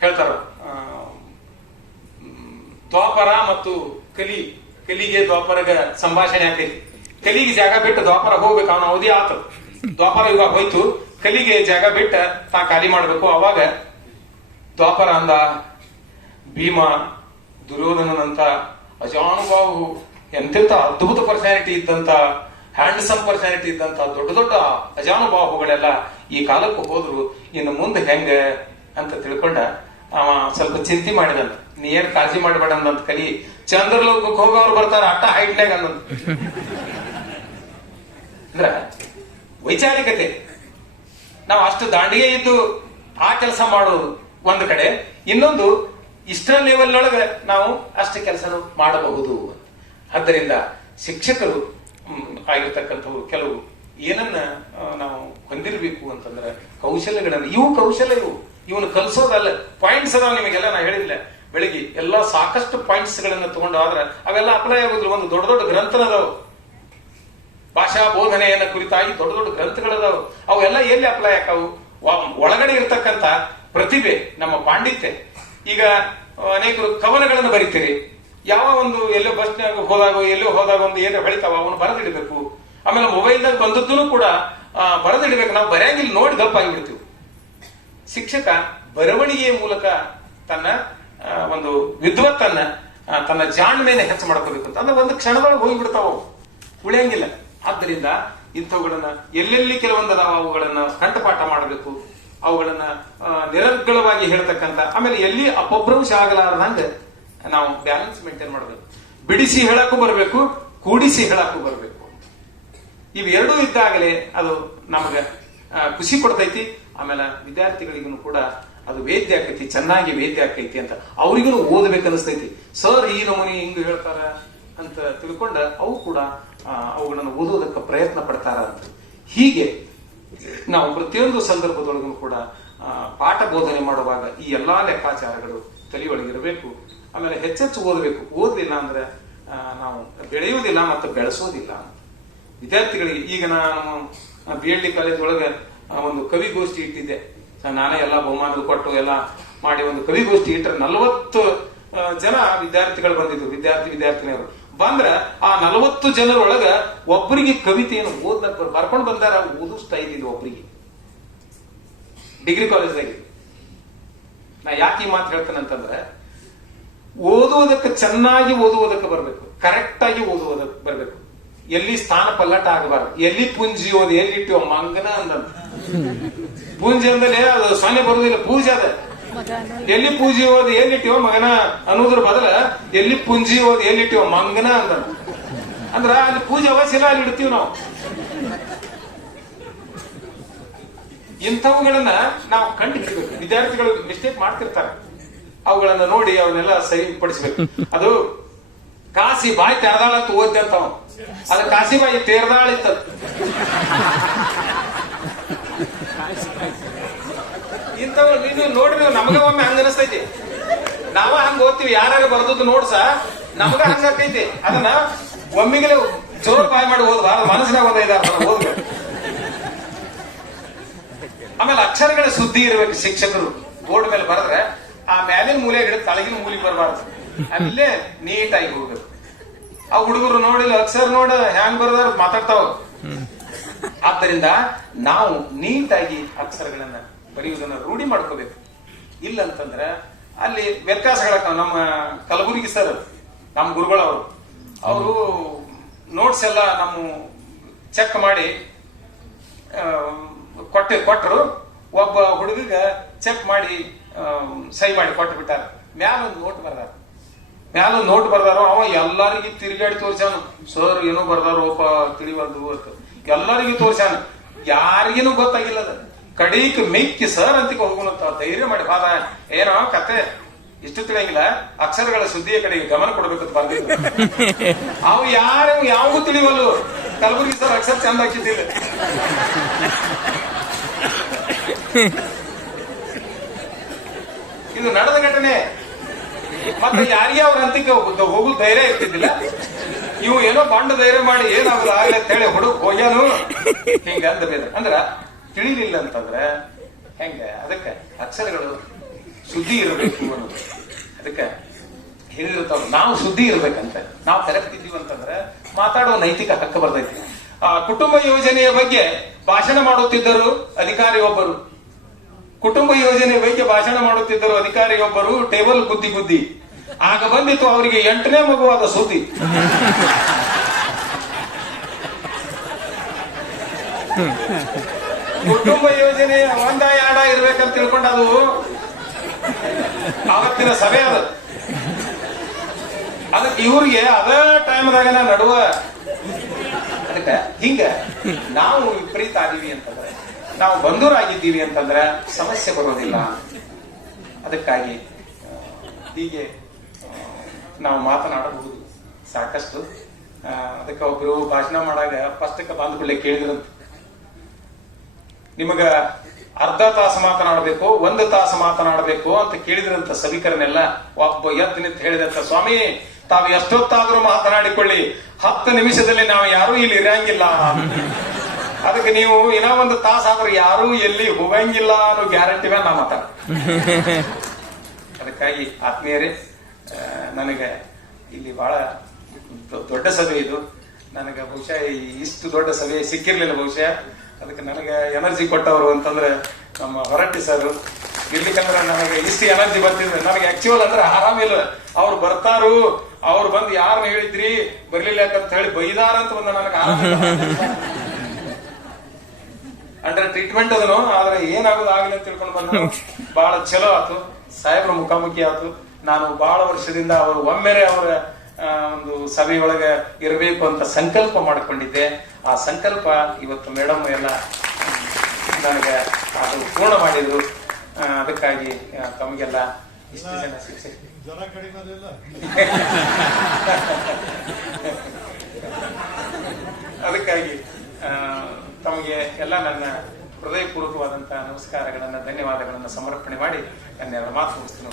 ಹೇಳ್ತಾರ ದ್ವಾಪರ ಮತ್ತು ಕಲಿಗೆ ದ್ವಾಪರಗ ಸಂಭಾಷಣೆ ಆಗ್ತೈತಿ. ಕಲಿಗೆ ಜಾಗ ಬಿಟ್ಟು ದ್ವಾಪರ ಹೋಗ್ಬೇಕು, ಅವನ ಅವಧಿ ಆತ, ದ್ವಾಪರ ಯುಗ ಹೋಯ್ತು, ಕಲಿಗೆ ಜಾಗ ಬಿಟ್ಟ ತಾ ಖಾಲಿ ಮಾಡ್ಬೇಕು. ಅವಾಗ ದ್ವಾಪರ ಅಂದ ಭೀಮ ದುರ್ಯೋಧನನಂತ ಅಜಾನುಭಾವು ಎಂತೆಂತ ಅದ್ಭುತ ಪರ್ಸನಾಲಿಟಿ ಇದ್ದಂತ, ಹ್ಯಾಂಡ್ಸಮ್ ಪರ್ಸನಾಲಿಟಿ ಇದ್ದಂತ ದೊಡ್ಡ ದೊಡ್ಡ ಅಜಾನುಭಾವುಗಳೆಲ್ಲ ಈ ಕಾಲಕ್ಕೂ ಹೋದ್ರು, ಇನ್ನು ಮುಂದೆ ಹೆಂಗ ಅಂತ ತಿಳ್ಕೊಂಡ ಅವ ಸ್ವಲ್ಪ ಚಿಂತೆ ಮಾಡಿದಂತ. ನೀ ಏನ್ ಕಾಳಜಿ ಮಾಡಬೇಡ ಅಂದಂತ, ಕಲಿ ಚಂದ್ರಲೋಕಕ್ಕೆ ಹೋಗೋರು ಬರ್ತಾರ ಅಟ್ಟ ಹೈಟ್ನಾಗ ಅನ್ನೋದು. ಅಂದ್ರ ವೈಚಾರಿಕತೆ, ನಾವು ಅಷ್ಟು ದಾಂಡಿಗೆ ಇದ್ದು ಆ ಕೆಲಸ ಮಾಡೋದು ಒಂದು ಕಡೆ, ಇನ್ನೊಂದು ಇಷ್ಟರ ಲೆವೆಲ್ ಒಳಗೆ ನಾವು ಅಷ್ಟು ಕೆಲಸನು ಮಾಡಬಹುದು. ಆದ್ದರಿಂದ ಶಿಕ್ಷಕರು ಆಗಿರ್ತಕ್ಕಂಥವ್ರು ಕೆಲವು ಏನನ್ನ ನಾವು ಹೊಂದಿರಬೇಕು ಅಂತಂದ್ರೆ ಕೌಶಲ್ಯಗಳನ್ನ, ಇವು ಕೌಶಲ್ಯ, ಇವನು ಕಲಿಸೋದಲ್ಲ, ಪಾಯಿಂಟ್ಸ್ ಅದಾವ ನಿಮಗೆಲ್ಲ ನಾ ಹೇಳಿಲ್ಲ ಬೆಳಿಗ್ಗೆ ಎಲ್ಲಾ ಸಾಕಷ್ಟು ಪಾಯಿಂಟ್ಸ್ ಗಳನ್ನ ತಗೊಂಡು ಆದ್ರೆ ಅವೆಲ್ಲ ಅಪ್ಲೈ ಆಗೋದಿಲ್ಲ. ಒಂದು ದೊಡ್ಡ ದೊಡ್ಡ ಗ್ರಂಥ ಅದಾವ, ಭಾಷಾ ಬೋಧನೆಯನ್ನ ಕುರಿತಾಗಿ ದೊಡ್ಡ ದೊಡ್ಡ ಗ್ರಂಥಗಳದಾವು. ಅವೆಲ್ಲ ಎಲ್ಲಿ ಅಪ್ಲೈ ಆಕಾವು? ಒಳಗಡೆ ಇರ್ತಕ್ಕಂಥ ಪ್ರತಿಭೆ, ನಮ್ಮ ಪಾಂಡಿತ್ಯ. ಈಗ ಅನೇಕರು ಕವನಗಳನ್ನು ಬರೀತೀರಿ, ಯಾವ ಒಂದು ಎಲ್ಲೋ ಬಸ್ನಾಗ ಹೋದಾಗ ಎಲ್ಲೋ ಹೋದಾಗ ಒಂದು ಏನೋ ಬೆಳಿತಾವ ಅವನು ಬರೆದಿಡಬೇಕು. ಆಮೇಲೆ ಮೊಬೈಲ್ದಾಗ ಬಂದದ್ದನ್ನು ಕೂಡ ಬರೆದಿಡಬೇಕು. ನಾವು ಬರೆಯಂಗಿಲ್ಲ, ನೋಡಿ ಗಲ್ಪ ಆಗಿಬಿಡ್ತೀವಿ. ಶಿಕ್ಷಕ ಬರವಣಿಗೆಯ ಮೂಲಕ ತನ್ನ ಒಂದು ವಿದ್ವತ್ತನ್ನ, ತನ್ನ ಜಾಣ್ಮೆಯನ್ನು ಹೆಚ್ಚು ಮಾಡ್ಕೋಬೇಕು ಅಂತ ಅಂದ್ರೆ ಒಂದು ಕ್ಷಣದೊಳಗೆ ಹೋಗಿಬಿಡ್ತಾವ, ಉಳಿಯಂಗಿಲ್ಲ. ಆದ್ದರಿಂದ ಇಂಥವುಗಳನ್ನ ಎಲ್ಲೆಲ್ಲಿ ಕೆಲವೊಂದು ನಾವು ಅವುಗಳನ್ನ ಕಂಠಪಾಠ ಮಾಡಬೇಕು, ಅವುಗಳನ್ನ ನಿರರ್ಗಳವಾಗಿ ಹೇಳ್ತಕ್ಕಂಥ, ಆಮೇಲೆ ಎಲ್ಲಿ ಅಪಭ್ರಂಶ ಆಗಲಾರದಂಗ ನಾವು ಬ್ಯಾಲೆನ್ಸ್ ಮೇಂಟೈನ್ ಮಾಡಬೇಕು. ಬಿಡಿಸಿ ಹೇಳಕ್ಕೂ ಬರಬೇಕು, ಕೂಡಿಸಿ ಹೇಳಕ್ಕೂ ಬರಬೇಕು. ಇವೆರಡೂ ಇದ್ದಾಗಲೇ ಅದು ನಮಗೆ ಖುಷಿ ಕೊಡ್ತೈತಿ. ಆಮೇಲೆ ವಿದ್ಯಾರ್ಥಿಗಳಿಗೂ ಕೂಡ ಅದು ವೇದ್ಯ ಆಕೈತಿ, ಚೆನ್ನಾಗಿ ವೇದ್ಯ ಆಕೈತಿ ಅಂತ ಅವ್ರಿಗೂ ಓದಬೇಕನ್ನಿಸ್ತೈತಿ. ಸರ್ ಈ ನಮೂನಿ ಹಿಂಗ ಹೇಳ್ತಾರ ಅಂತ ತಿಳ್ಕೊಂಡ ಅವು ಕೂಡ ಅವುಗಳನ್ನು ಓದುವುದಕ್ಕೆ ಪ್ರಯತ್ನ ಪಡ್ತಾರ ಅಂತ. ಹೀಗೆ ನಾವು ಪ್ರತಿಯೊಂದು ಸಂದರ್ಭದೊಳಗೂ ಕೂಡ ಪಾಠ ಬೋಧನೆ ಮಾಡುವಾಗ ಈ ಎಲ್ಲಾ ಲೆಕ್ಕಾಚಾರಗಳು ತಲೆಯೊಳಗಿರಬೇಕು. ಆಮೇಲೆ ಹೆಚ್ಚೆಚ್ಚು ಓದಬೇಕು. ಓದಲಿಲ್ಲ ಅಂದ್ರೆ ನಾವು ಬೆಳೆಯುವುದಿಲ್ಲ ಮತ್ತು ಬೆಳೆಸೋದಿಲ್ಲ. ವಿದ್ಯಾರ್ಥಿಗಳಿಗೆ ಈಗ ನಾನು BLD ಕಾಲೇಜ್ ಒಳಗೆ ಒಂದು ಕವಿಗೋಷ್ಠಿ ಇಟ್ಟಿದ್ದೆ. ನಾನೇ ಎಲ್ಲ ಬಹುಮಾನ ಕೊಟ್ಟು ಎಲ್ಲ ಮಾಡಿ ಒಂದು ಕವಿಗೋಷ್ಠಿ ಇಟ್ಟರೆ 40 ಜನ ವಿದ್ಯಾರ್ಥಿಗಳು ಬಂದಿದ್ರು. ವಿದ್ಯಾರ್ಥಿನಿಯರು ಬಂದ್ರ ಆ 40 ಜನರೊಳಗ ಒಬ್ಬರಿಗೆ ಕವಿತೆಯನ್ನು ಓದ್ಲಕ್ ಬರ್ಕೊಂಡು ಬಂದಾರ. ಓದು ಸ್ಟೈಲ್ ಇದೆ ಒಬ್ಬರಿಗೆ, ಡಿಗ್ರಿ ಕಾಲೇಜ್ದಾಗಿ. ನಾ ಯಾಕೆ ಈ ಮಾತು ಹೇಳ್ತೇನಂತಂದ್ರೆ, ಓದುವುದಕ್ಕೆ ಚೆನ್ನಾಗಿ ಓದುವುದಕ್ಕೆ ಬರ್ಬೇಕು, ಕರೆಕ್ಟ್ ಆಗಿ ಓದುವುದಕ್ಕೆ ಬರ್ಬೇಕು. ಎಲ್ಲಿ ಸ್ಥಾನ ಪಲ್ಲಟ ಆಗಬಾರ್ದು. ಎಲ್ಲಿ ಪುಂಜಿ ಓದಿ ಎಲ್ಲಿ ಇಟ್ಟಿವ ಮಂಗನ ಅಂದಂತ. ಪೂಂಜಿ ಅಂದಲೇ ಅದು ಸೊನ್ನೆ ಬರುವುದಿಲ್ಲ, ಪೂಜೆ ಅದ. ಎಲ್ಲಿ ಪೂಜಿ ಓದಿ ಎಲ್ಲಿಟ್ಟಿವ ಮಗನ ಅನ್ನೋದ್ರ ಬದಲ ಎಲ್ಲಿ ಪುಂಜಿ ಓದಿ ಎಲ್ಲಿಟ್ಟಿವ ಮಂಗನ ಅಂದ. ಅಂದ್ರ ಅಲ್ಲಿ ಪೂಜೆ ಅವಶ್ಯ ಇಲ್ಲ, ಅಲ್ಲಿ ಇಡ್ತೀವಿ ನಾವು. ಇಂಥವುಗಳನ್ನ ನಾವು ಕಂಡುಹಿಡಿಬೇಕು. ವಿದ್ಯಾರ್ಥಿಗಳು ಮಿಸ್ಟೇಕ್ ಮಾಡ್ತಿರ್ತಾರೆ, ಅವುಗಳನ್ನ ನೋಡಿ ಅವನ್ನೆಲ್ಲ ಸರಿಪಡಿಸ್ಬೇಕು. ಅದು ಕಾಸಿ ಬಾಯಿ ತೆರೆದಾಳ ಅಂತ ಓದ್ದೆ ಅಂತ ಅದ ಕಾಸಿ ಬಾಯಿ ತೇರ್ದಾಳಿತ್ತ. ಇಂಥವ್ ನೀವು ನೋಡ್ರಿ, ನಮಗ ಒಮ್ಮೆ ಹಂಗ ಅನಿಸ್ತೈತಿ. ನಾವ ಹಂಗ ಓದ್ತೀವಿ, ಯಾರು ಬರ್ದದ್ದು ನೋಡ್ಸ ನಮಗ ಹಂಗ ಆಗ್ತೈತಿ. ಅದನ್ನ ಒಮ್ಮಿಗೆ ಜೋರ್ ಬಾಯ್ ಮಾಡಿ ಓದ್ಬಾರ್ದು, ಮನಸ್ಸಿನಾಗ ಓದ್ಬೇಕು. ಆಮೇಲೆ ಅಕ್ಷರಗಳ ಸುದ್ದಿ ಇರ್ಬೇಕು. ಶಿಕ್ಷಕರು ಬೋರ್ಡ್ ಮೇಲೆ ಬರೆದ್ರೆ ಆ ಮ್ಯಾಲಿನ ಮೂಲೆ ಹಿಡಿದು ತಳಗಿನ ಮೂಲಿಗೆ ಬರಬಾರ್ದು, ಅಲ್ಲೇ ನೀಟಾಗಿ ಹೋಗ್ಬೇಕು. ಆ ಹುಡುಗರು ನೋಡಿಲ್ಲ ಅಕ್ಷರ ನೋಡ ಹ್ಯಾಂಗ್ ಬರದಾರ ಮಾತಾಡ್ತಾವ. ಆದ್ದರಿಂದ ನಾವು ನೀಟಾಗಿ ಅಕ್ಷರಗಳನ್ನ ಬರೆಯುವುದನ್ನ ರೂಢಿ ಮಾಡ್ಕೋಬೇಕು. ಇಲ್ಲಂತಂದ್ರೆ ಅಲ್ಲಿ ವ್ಯತ್ಯಾಸಗಳಾಗ್ತಾವ. ನಮ್ಮ ಕಲಬುರಗಿ ಸರ್, ನಮ್ಮ ಗುರುಗಳವರು, ಅವರು ನೋಟ್ಸ್ ಎಲ್ಲ ನಮ್ಮ ಚೆಕ್ ಮಾಡಿ ಕೊಟ್ಟರು. ಒಬ್ಬ ಹುಡುಗಿಗ ಚೆಕ್ ಮಾಡಿ ಸಹಿ ಮಾಡಿ ಕೊಟ್ಟು ಬಿಟ್ಟಾರ. ಮ್ಯಾಲೊಂದು ನೋಟ್ ಬರ್ದಾರ. ಅವ ಎಲ್ಲಾರಿಗೂ ತಿರುಗಾಡಿ ತೋರ್ಸಾನು. ಸರ್ ಏನೋ ಬರ್ದಾರೋಪ ತಿಳಿವಲ್ದು ಅಂತ ಎಲ್ಲರಿಗೂ ತೋರ್ಸಾನು. ಯಾರಿಗೇನು ಗೊತ್ತಾಗಿಲ್ಲ. ಅದ ಕಡೀಕ್ ಮೆಕ್ಕಿ ಸರ್ ಅಂತಿಕ ಹೋಗುವಂತ ಧೈರ್ಯ ಮಾಡಿ ಬಾದ. ಏನೋ ಕತೆ ಇಷ್ಟು ತಿಳಿಯಂಗಿಲ್ಲ, ಅಕ್ಷರಗಳ ಸುದ್ದಿಯ ಕಡೆಗೆ ಗಮನ ಕೊಡ್ಬೇಕಂತ ಬರ್ದಿದ್ರು. ಅವು ಯಾವೂ ತಿಳಿವಲ್ಲು. ಕಲಬುರಗಿ ಸರ್ ಅಕ್ಷರ ಚಂದ ಹಾಕಿದ್ದಿಲ್ಲ. ಇದು ನಡೆದ ಘಟನೆ. ಮತ್ತೆ ಯಾರಿಗೆ ಅವ್ರ ಅಂತಿಕ ಹೋಗುದು ಧೈರ್ಯ ಇರ್ತಿದ್ದಿಲ್ಲ. ಇವು ಏನೋ ಬಂಡ ಧೈರ್ಯ ಮಾಡಿ ಏನಾಗಲ್ಲ ಆಗ್ಲಿ ಅಂತ ಹೇಳಿ ಹುಡುಗ ಹೋಗ್ಯಾನು. ಹಿಂಗ ಅಂದ್ರ ತಿಳಿಲಿಲ್ಲ ಅಂತಂದ್ರೆ ಹೆಂಗ? ಅದಕ್ಕೆ ಅಕ್ಷರಗಳು ಸುದ್ದಿ ಇರಬೇಕು ಅನ್ನೋದು. ಅದಕ್ಕೆ ಹೇಳಿರ್ತಾವ, ನಾವು ಸುದ್ದಿ ಇರ್ಬೇಕಂತ. ನಾವು ಕರೆಕ್ಟ್ ಇದ್ದೀವಿ ಅಂತಂದ್ರೆ ಮಾತಾಡುವ ನೈತಿಕ ಹಕ್ಕು ಬರ್ತೈತಿ. ಕುಟುಂಬ ಯೋಜನೆಯ ಬಗ್ಗೆ ಭಾಷಣ ಮಾಡುತ್ತಿದ್ದರು ಅಧಿಕಾರಿಯೊಬ್ಬರು. ಕುಟುಂಬ ಯೋಜನೆ ಬಗ್ಗೆ ಭಾಷಣ ಮಾಡುತ್ತಿದ್ದರು ಅಧಿಕಾರಿಯೊಬ್ಬರು. ಟೇಬಲ್ ಗುದ್ದಿ ಆಗ ಬಂದಿತ್ತು ಅವರಿಗೆ 8ನೇ ಮಗುವಾದ ಸುದ್ದಿ. ಕುಟುಂಬ ಯೋಜನೆ ಒಂದ ಎರಡ ಇರ್ಬೇಕಂತ ತಿಳ್ಕೊಂಡು ಅದು ಆವತ್ತಿನ ಸಭೆ ಅದು. ಅದಕ್ಕೆ ಇವ್ರಿಗೆ ಅದ ಟೈಮ್ದಾಗ ನಡುವ. ಅದಕ್ಕೆ ಹಿಂಗ ನಾವು ವಿಪರೀತ ಆಗಿವಿ ಅಂತಂದ್ರೆ, ನಾವು ಬಂಧುರಾಗಿದ್ದೀವಿ ಅಂತಂದ್ರೆ ಸಮಸ್ಯೆ ಬರೋದಿಲ್ಲ. ಅದಕ್ಕಾಗಿ ಹೀಗೆ ನಾವು ಮಾತನಾಡಬಹುದು ಸಾಕಷ್ಟು. ಅದಕ್ಕೆ ಒಬ್ರು ಭಾಷಣ ಮಾಡಾಗ ಫಸ್ಟಕ್ಕೆ ಬಂದ ಕೂಡಲೇ ಕೇಳಿದ್ರಂತ, ನಿಮಗ ಅರ್ಧ ತಾಸು ಮಾತನಾಡಬೇಕು 1 ತಾಸು ಮಾತನಾಡಬೇಕು ಅಂತ ಕೇಳಿದ್ರಂತ ಸಭಿಕರನ್ನೆಲ್ಲ. ಒಬ್ಬ ಎದ್ದು ನಿಂತು ಹೇಳಿದಂತ, ಸ್ವಾಮಿ ತಾವು ಎಷ್ಟೊತ್ತಾದ್ರೂ ಮಾತನಾಡಿಕೊಳ್ಳಿ, 10 ನಿಮಿಷದಲ್ಲಿ ನಾವು ಯಾರೂ ಇಲ್ಲಿ ಇರಂಗಿಲ್ಲ. ಅದಕ್ಕೆ ನೀವು ಇನ್ನ ಒಂದು ತಾಸಾದ್ರೂ ಯಾರೂ ಎಲ್ಲಿ ಹೋಗಂಗಿಲ್ಲ ಅನ್ನೋ ಗ್ಯಾರಂಟಿ ಮೇಲೆ ನಾ ಮಾತಾಡ. ಅದಕ್ಕಾಗಿ ಆತ್ಮೀಯರೇ, ನನಗೆ ಇಲ್ಲಿ ಬಹಳ ದೊಡ್ಡ ಸಭೆ ಇದು. ನನಗೆ ಬಹುಶಃ ಇಷ್ಟು ದೊಡ್ಡ ಸಭೆ ಸಿಕ್ಕಿರ್ಲಿಲ್ಲ ಬಹುಶಃ. ಅದಕ್ಕೆ ನನಗೆ ಎನರ್ಜಿ ಕೊಟ್ಟವರು ಅಂತಂದ್ರೆ ನಮ್ಮ ಹೊರಟ್ಟಿ ಸರ್. ಇರ್ಲಿಕ್ಕಂದ್ರೆ ನನಗೆ ಇಷ್ಟು ಎನರ್ಜಿ ಬರ್ತಿದ್ರೆ ನನಗೆ ಆಕ್ಚುಯಲ್ ಅಂದ್ರೆ ಆರಾಮಿಲ್ಲ. ಅವ್ರು ಬರ್ತಾರು, ಅವ್ರು ಬಂದು ಯಾರನ್ನ ಹೇಳಿದ್ರಿ ಬರ್ಲಿಲ್ಲ ಅಂತ ಹೇಳಿ ಬೈದಾರ ಅಂತ ಬಂದ ನನಗೆ ಆರಾಮಿಲ್ಲ. ಅಂಡರ್ ಟ್ರೀಟ್ಮೆಂಟ್ ಅದನು, ಆದ್ರೆ ಏನಾಗೋದು ಆಗಲಿ ಅಂತ ತಿಳ್ಕೊಂಡು ಬಂದ ಬಹಳ ಚಲೋ ಆತು. ಸಾಹೇಬ್ರ ಮುಖಾಮುಖಿ ಆತು. ನಾನು ಬಹಳ ವರ್ಷದಿಂದ ಅವರು ಒಮ್ಮೆರೆ ಅವರ ಒಂದು ಸಭೆಯೊಳಗೆ ಇರಬೇಕು ಅಂತ ಸಂಕಲ್ಪ ಮಾಡಿಕೊಂಡಿದ್ದೆ. ಆ ಸಂಕಲ್ಪ ಇವತ್ತು ಮೇಡಮ್ ಎಲ್ಲ ನನಗೆ ಅದು ಪೂರ್ಣ ಮಾಡಿದ್ರು. ಅದಕ್ಕಾಗಿ ತಮಗೆಲ್ಲ ಇಷ್ಟು ಜನ ಶಿಕ್ಷೆ ಅದಕ್ಕಾಗಿ ತಮಗೆ ಎಲ್ಲ ನನ್ನ ಹೃದಯಪೂರ್ವಕವಾದಂತಹ ನಮಸ್ಕಾರಗಳನ್ನ, ಧನ್ಯವಾದಗಳನ್ನ ಸಮರ್ಪಣೆ ಮಾಡಿ ನನ್ನ ಮಾತು ಮುಗಿಸ್ತೀನಿ.